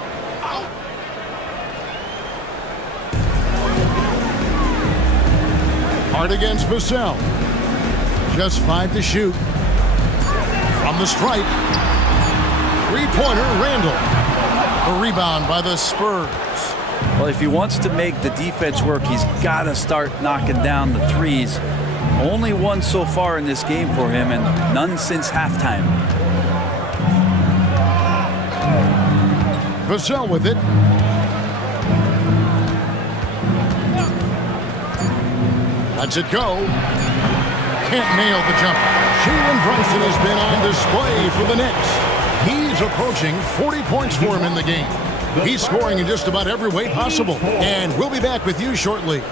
Hard against Vassell. Just 5 to shoot. From the stripe. Three-pointer, Randall. A rebound by the Spurs. Well, if he wants to make the defense work, he's got to start knocking down the threes. Only one so far in this game for him, and none since halftime. Vassell with it. Lets it go. Can't nail the jumper. Jalen Brunson has been on display for the Knicks. He's approaching 40 points for him in the game. He's scoring in just about every way possible. And we'll be back with you shortly.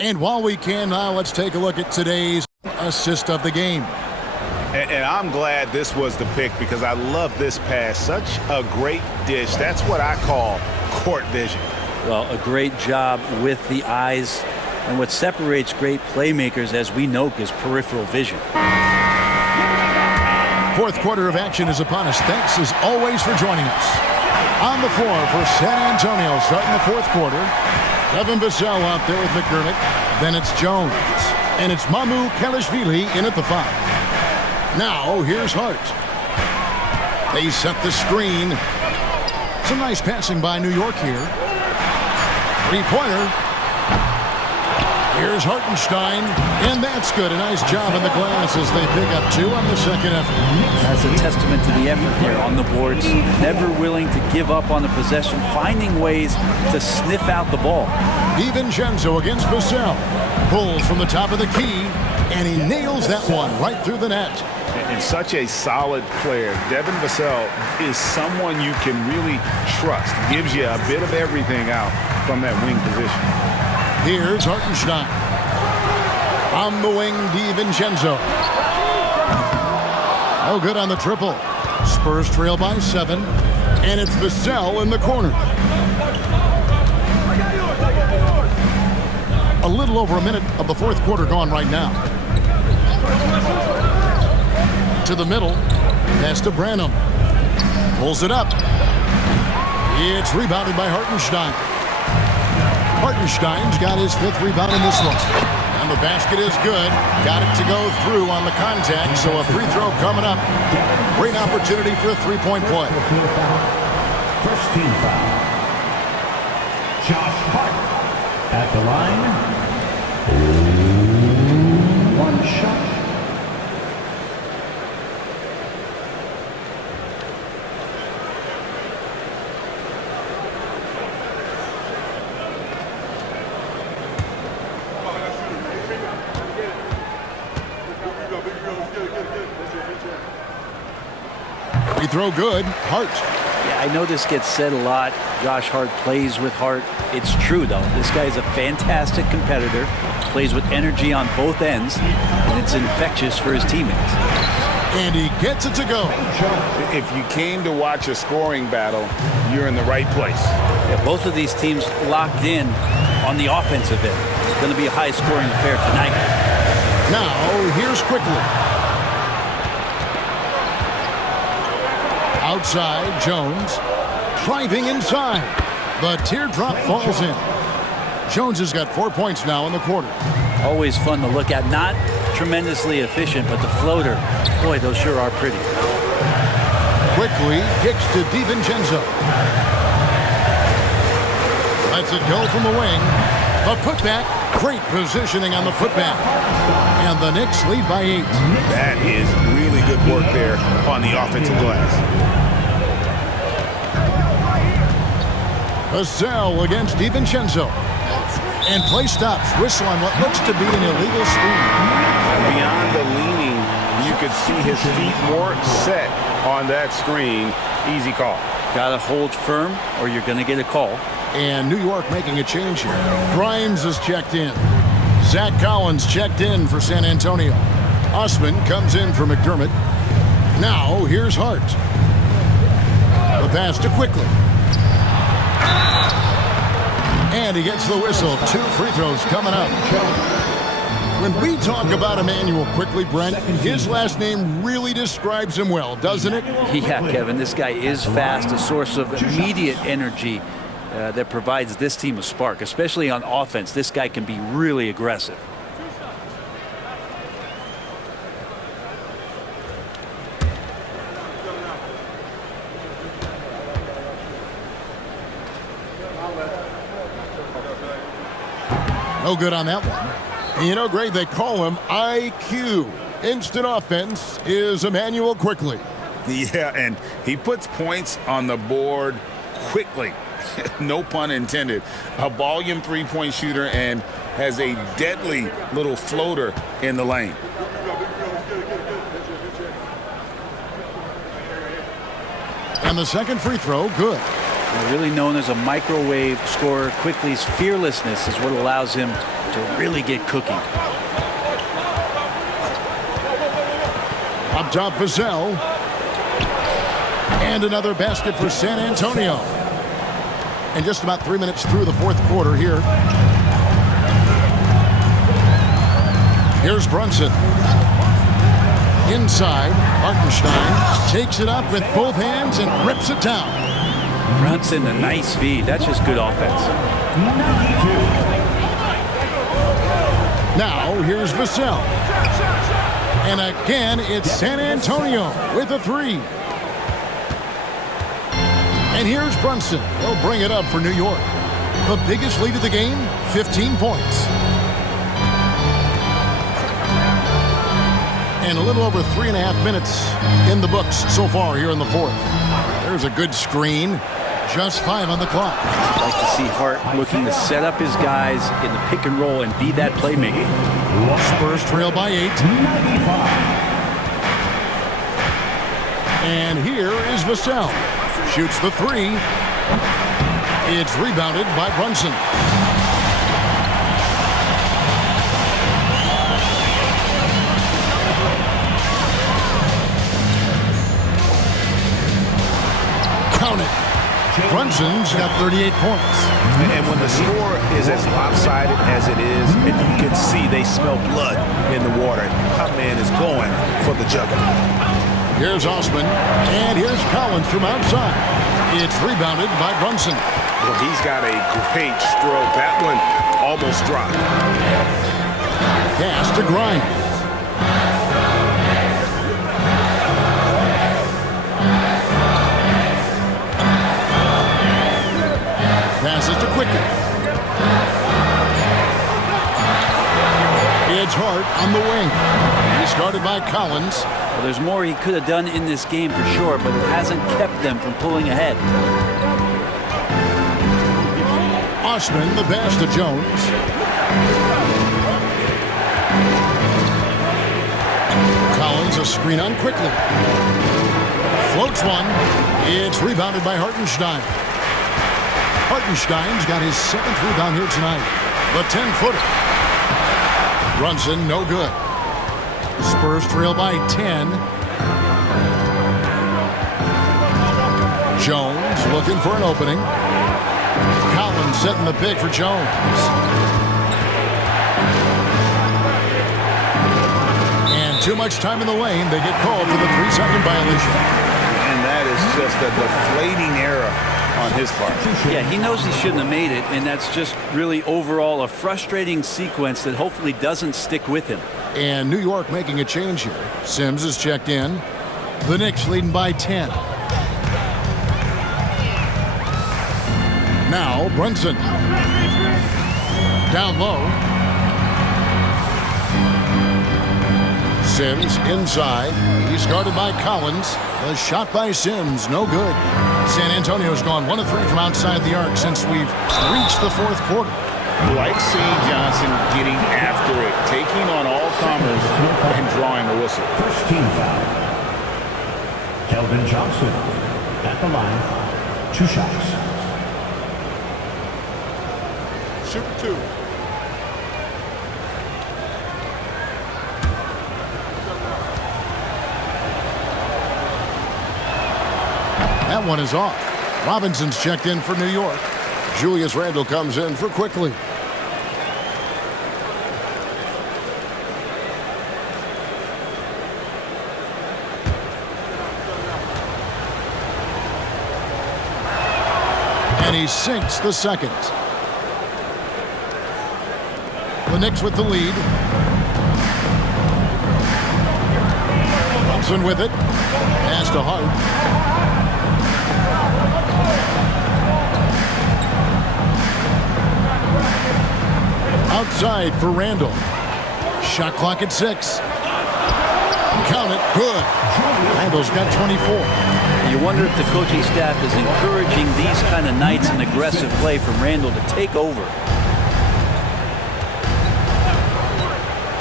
And while we can now, let's take a look at today's assist of the game. And I'm glad this was the pick because I love this pass. Such a great dish. That's what I call court vision. Well, a great job with the eyes. And what separates great playmakers, as we know, is peripheral vision. Fourth quarter of action is upon us. Thanks as always for joining us. On the floor for San Antonio starting the fourth quarter. Devin Vassell out there with McDermott. Then it's Jones. And it's Mamu Kelishvili in at the 5. Now, here's Hart. They set the screen. Some nice passing by New York here. Three-pointer. Here's Hartenstein. And that's good. A nice job in the glass as they pick up 2 on the second effort. That's a testament to the effort there on the boards. Never willing to give up on the possession, finding ways to sniff out the ball. DiVincenzo against Vassell. Pulls from the top of the key, and he nails that one right through the net. And such a solid player. Devin Vassell is someone you can really trust. Gives you a bit of everything out from that wing position. Here's Hartenstein. On the wing, DiVincenzo. Oh, good on the triple. Spurs trail by 7, and it's Vassell in the corner. A little over a minute of the fourth quarter gone right now. To the middle. Pass to Branham. Pulls it up. It's rebounded by Hartenstein. Hartenstein's got his 5th rebound in this one. And the basket is good. Got it to go through on the contact, so a free throw coming up. Great opportunity for a three-point play. First team foul. Josh Hart at the line. One shot. Free throw good. Hart. Yeah, I know this gets said a lot. Josh Hart plays with heart. It's true, though. This guy is a fantastic competitor, plays with energy on both ends, and it's infectious for his teammates. And he gets it to go. If you came to watch a scoring battle, you're in the right place. Yeah, both of these teams locked in on the offensive end. It's going to be a high-scoring affair tonight. Now, here's Quickly. Outside, Jones. Driving inside. The teardrop falls in. Jones has got 4 points now in the quarter. Always fun to look at. Not tremendously efficient, but the floater, boy, those sure are pretty. Quickly kicks to DiVincenzo. Lets it go from the wing. A putback. Great positioning on the putback. And the Knicks lead by 8. That is really good work there on the offensive glass. Vassell against DiVincenzo. And play stops. Whistle on what looks to be an illegal screen. Beyond the leaning, you could see his feet more set on that screen. Easy call. Got to hold firm or you're going to get a call. And New York making a change here. Grimes is checked in. Zach Collins checked in for San Antonio. Osman comes in for McDermott. Now here's Hart. The pass to Quickly. And he gets the whistle. 2 free throws coming up. When we talk about Emmanuel Quickly, Brent, his last name really describes him well, doesn't it? Yeah, Kevin, this guy is fast, a source of immediate energy that provides this team a spark, especially on offense. This guy can be really aggressive. No good on that one. You know, Greg, they call him IQ. Instant offense is Emmanuel Quickly. Yeah, and he puts points on the board quickly. No pun intended. A volume three-point shooter and has a deadly little floater in the lane. And the second free throw, good. Really known as a microwave scorer, Quickly's fearlessness is what allows him to really get cooking. Up top, Vassell. And another basket for San Antonio. And just about 3 minutes through the fourth quarter here. Here's Brunson. Inside, Hartenstein takes it up with both hands and rips it down. Brunson, a nice feed. That's just good offense. Now, here's Vassell. And again, it's San Antonio with a 3. And here's Brunson. He'll bring it up for New York. The biggest lead of the game, 15 points. And a little over 3.5 minutes in the books so far here in the fourth. There's a good screen. Just 5 on the clock. I'd like to see Hart looking to set up his guys in the pick and roll and be that playmaker. Spurs trail by 8. And here is Vassell. Shoots the 3. It's rebounded by Brunson. Count it. Brunson's got 38 points. And when the score is as lopsided as it is, and you can see they smell blood in the water, my man is going for the juggernaut. Here's Osman, and here's Collins from outside. It's rebounded by Brunson. Well, he's got a great stroke. That one almost dropped. to Grimes. Passes to Quickly. It's Hart on the wing. He's guarded by Collins. Well, there's more he could have done in this game for sure, but it hasn't kept them from pulling ahead. Osman, the pass to Jones. Collins, a screen on Quickly. Floats one. It's rebounded by Hartenstein. Hartenstein's got his 7th rebound here tonight. The 10-footer. Brunson, no good. Spurs trail by 10. Jones looking for an opening. Collins setting the pick for Jones. And too much time in the lane. They get called for the 3-second violation. And that is just a deflating error on his part. Yeah, he knows he shouldn't have made it, and that's just really overall a frustrating sequence that hopefully doesn't stick with him. And New York making a change here. Sims is checked in. The Knicks leading by 10. Now Brunson. Down low. Sims inside. He's guarded by Collins. The shot by Sims, no good. San Antonio's gone 1 of 3 from outside the arc since we've reached the 4th quarter. Like seeing Johnson getting after it, taking on all comers and drawing the whistle. First team foul. Keldon Johnson at the line. 2 shots. Shoot 2. That one is off. Robinson's checked in for New York. Julius Randle comes in for Quickly. And he sinks the second. The Knicks with the lead. Thompson with it. Pass to Hart. Outside for Randle. Shot clock at 6. Count it. Good. Randle's got 24. You wonder if the coaching staff is encouraging these kind of nights and aggressive play from Randle to take over.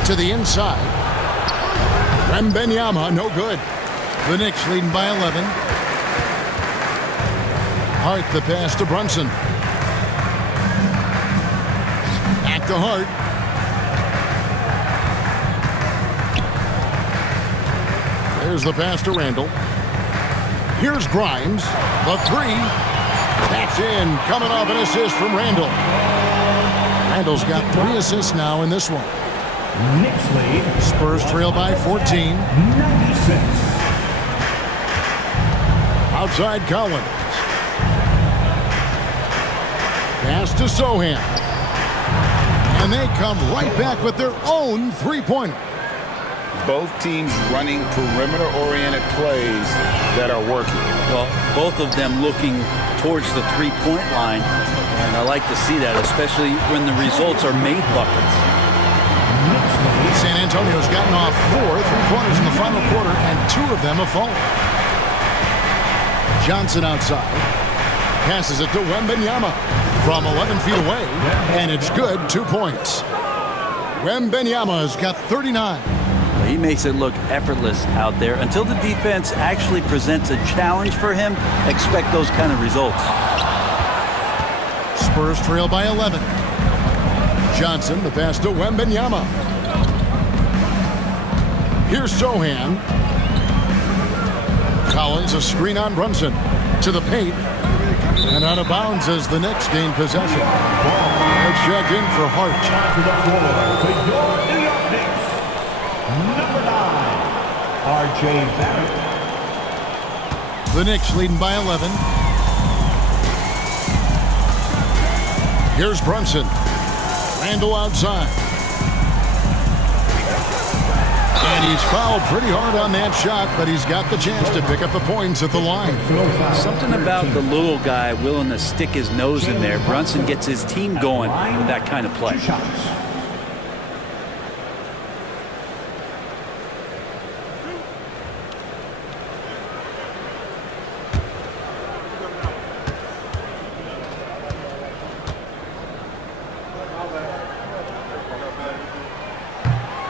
To the inside. Wembanyama, no good. The Knicks leading by 11. Hart, the pass to Brunson. Back to Hart. There's the pass to Randle. Here's Grimes. The 3. That's in. Coming off an assist from Randle. Randle's got 3 assists now in this one. Knicks lead. Spurs trail by 14. 96. Outside Collins. Pass to Sohan. And they come right back with their own 3-pointer. Both teams running perimeter-oriented plays that are working. Well, both of them looking towards the 3-point line, and I like to see that, especially when the results are made buckets. San Antonio's gotten off 4 3-pointers in the final quarter, and 2 of them have fallen. Johnson outside. Passes it to Wembanyama from 11 feet away, and it's good. 2 points. Wembanyama's got 39. He makes it look effortless out there. Until the defense actually presents a challenge for him, expect those kind of results. Spurs trail by 11. Johnson, the pass to Wembanyama. Here's Sohan. Collins, a screen on Brunson. To the paint. And out of bounds as the Knicks gain possession. They're checked in for Hart. To the floor for your New York Knicks. Number 9, R.J. Barrett. The Knicks leading by 11. Here's Brunson. Randle outside. He's fouled pretty hard on that shot, but he's got the chance to pick up the points at the line. Something about the little guy willing to stick his nose in there. Brunson gets his team going with that kind of play.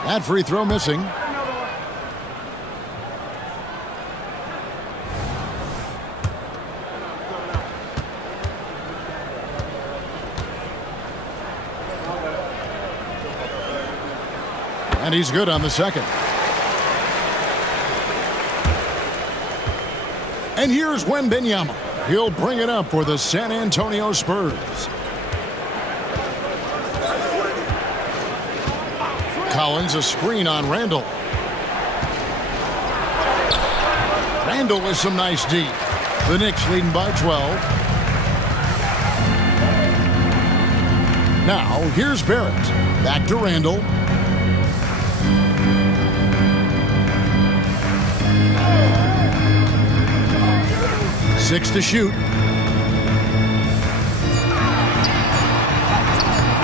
That free throw missing. And he's good on the second. And here's Wembanyama. He'll bring it up for the San Antonio Spurs. Collins, a screen on Randall. Randall with some nice D. The Knicks leading by 12. Now, here's Barrett. Back to Randall. Six to shoot.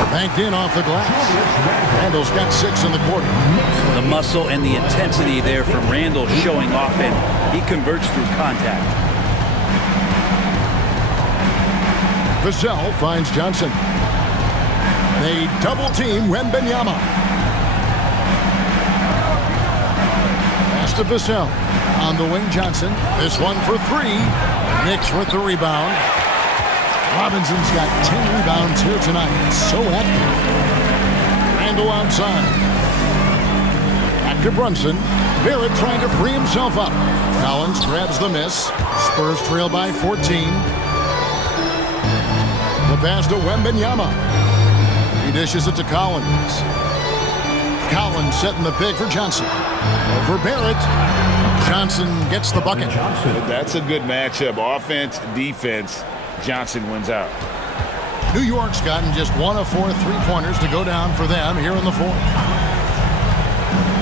Banked in off the glass. Randall's got 6 in the quarter. The muscle and the intensity there from Randall showing off, and he converts through contact. Vassell finds Johnson. They double team Wembanyama. Pass to Vassell. On the wing, Johnson. This one for 3. Knicks with the rebound. Robinson's got 10 rebounds here tonight. So active. Randall outside. Back to Brunson. Barrett trying to free himself up. Collins grabs the miss. Spurs trail by 14. The pass to Wembanyama. He dishes it to Collins. Collins setting the pick for Johnson. Over Barrett. Johnson gets the bucket. That's a good matchup. Offense, defense. Johnson wins out. New York's gotten just 1 of 4 3-pointers to go down for them here in the fourth.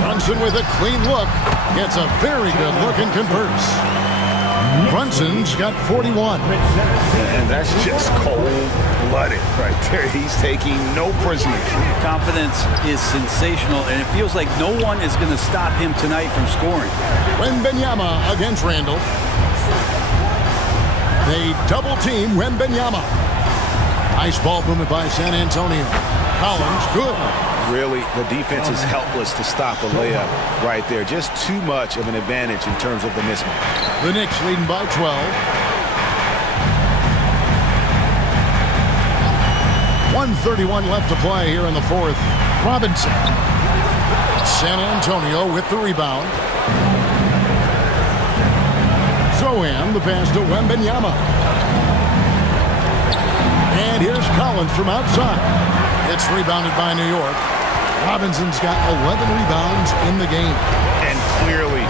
Brunson with a clean look. Gets a very good look and converts. Brunson's got 41. And that's just cold-blooded right there. He's taking no prisoners. Confidence is sensational, and it feels like no one is going to stop him tonight from scoring. Wembanyama against Randall. They double team Wembanyama. Nice ball movement by San Antonio. Collins, good. Really, the defense is helpless to stop a layup right there. Just too much of an advantage in terms of the mismatch. The Knicks leading by 12. 1:31 left to play here in the fourth. Robinson. San Antonio with the rebound. Zohan, the pass to Wembanyama. And here's Collins from outside. It's rebounded by New York. Robinson's got 11 rebounds in the game. And clearly,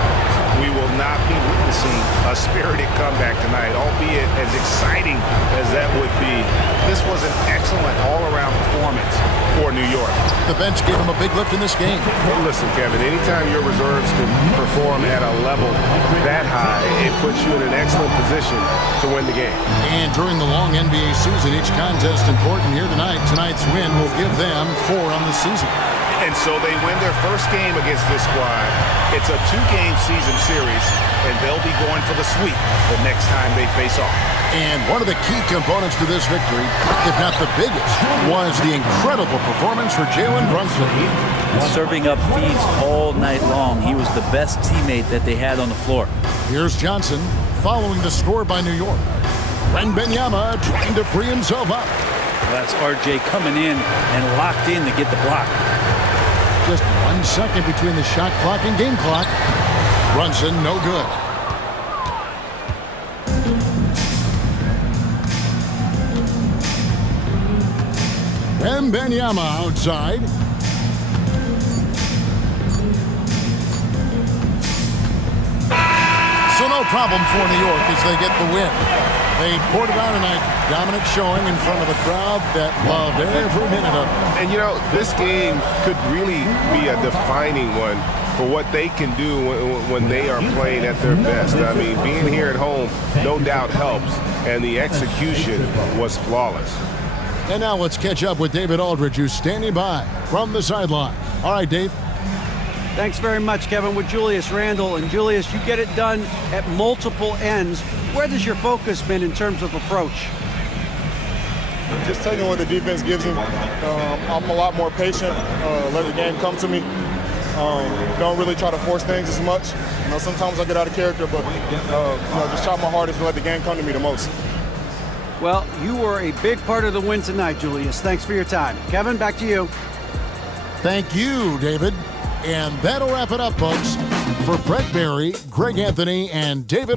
we will not be witnessing a spirited comeback tonight, albeit as exciting as that would be. This was an excellent all-around performance for New York. The bench gave him a big lift in this game. Well, listen, Kevin, anytime your reserves can perform at a level that high, it puts you in an excellent position to win the game. And during the long NBA season, each contest important here tonight. Tonight's win will give them 4 on the season. And so they win their first game against this squad. It's a 2-game season series, and they'll be going for the sweep the next time they face off. And one of the key components to this victory, if not the biggest, was the incredible performance for Jalen Brunson. Serving up feeds all night long. He was the best teammate that they had on the floor. Here's Johnson following the score by New York. Wembanyama trying to free himself up. That's RJ coming in and locked in to get the block. Just 1 second between the shot clock and game clock. Brunson, no good. Wembanyama outside. So no problem for New York as they get the win. They poured it out tonight. Dominant showing in front of a crowd that loved every minute of it. And, you know, this game could really be a defining one for what they can do when they are playing at their best. I mean, being here at home no doubt helps, and the execution was flawless. And now let's catch up with David Aldridge, who's standing by from the sideline. All right, Dave. Thanks very much, Kevin. With Julius Randle. And Julius, you get it done at multiple ends. Where does your focus been in terms of approach? Just taking what the defense gives me. I'm a lot more patient, let the game come to me. Don't really try to force things as much. You know, sometimes I get out of character, but just try my hardest to let the game come to me the most. Well, you were a big part of the win tonight, Julius. Thanks for your time. Kevin, back to you. Thank you, David. And that'll wrap it up, folks. For Brett Barry, Greg Anthony, and David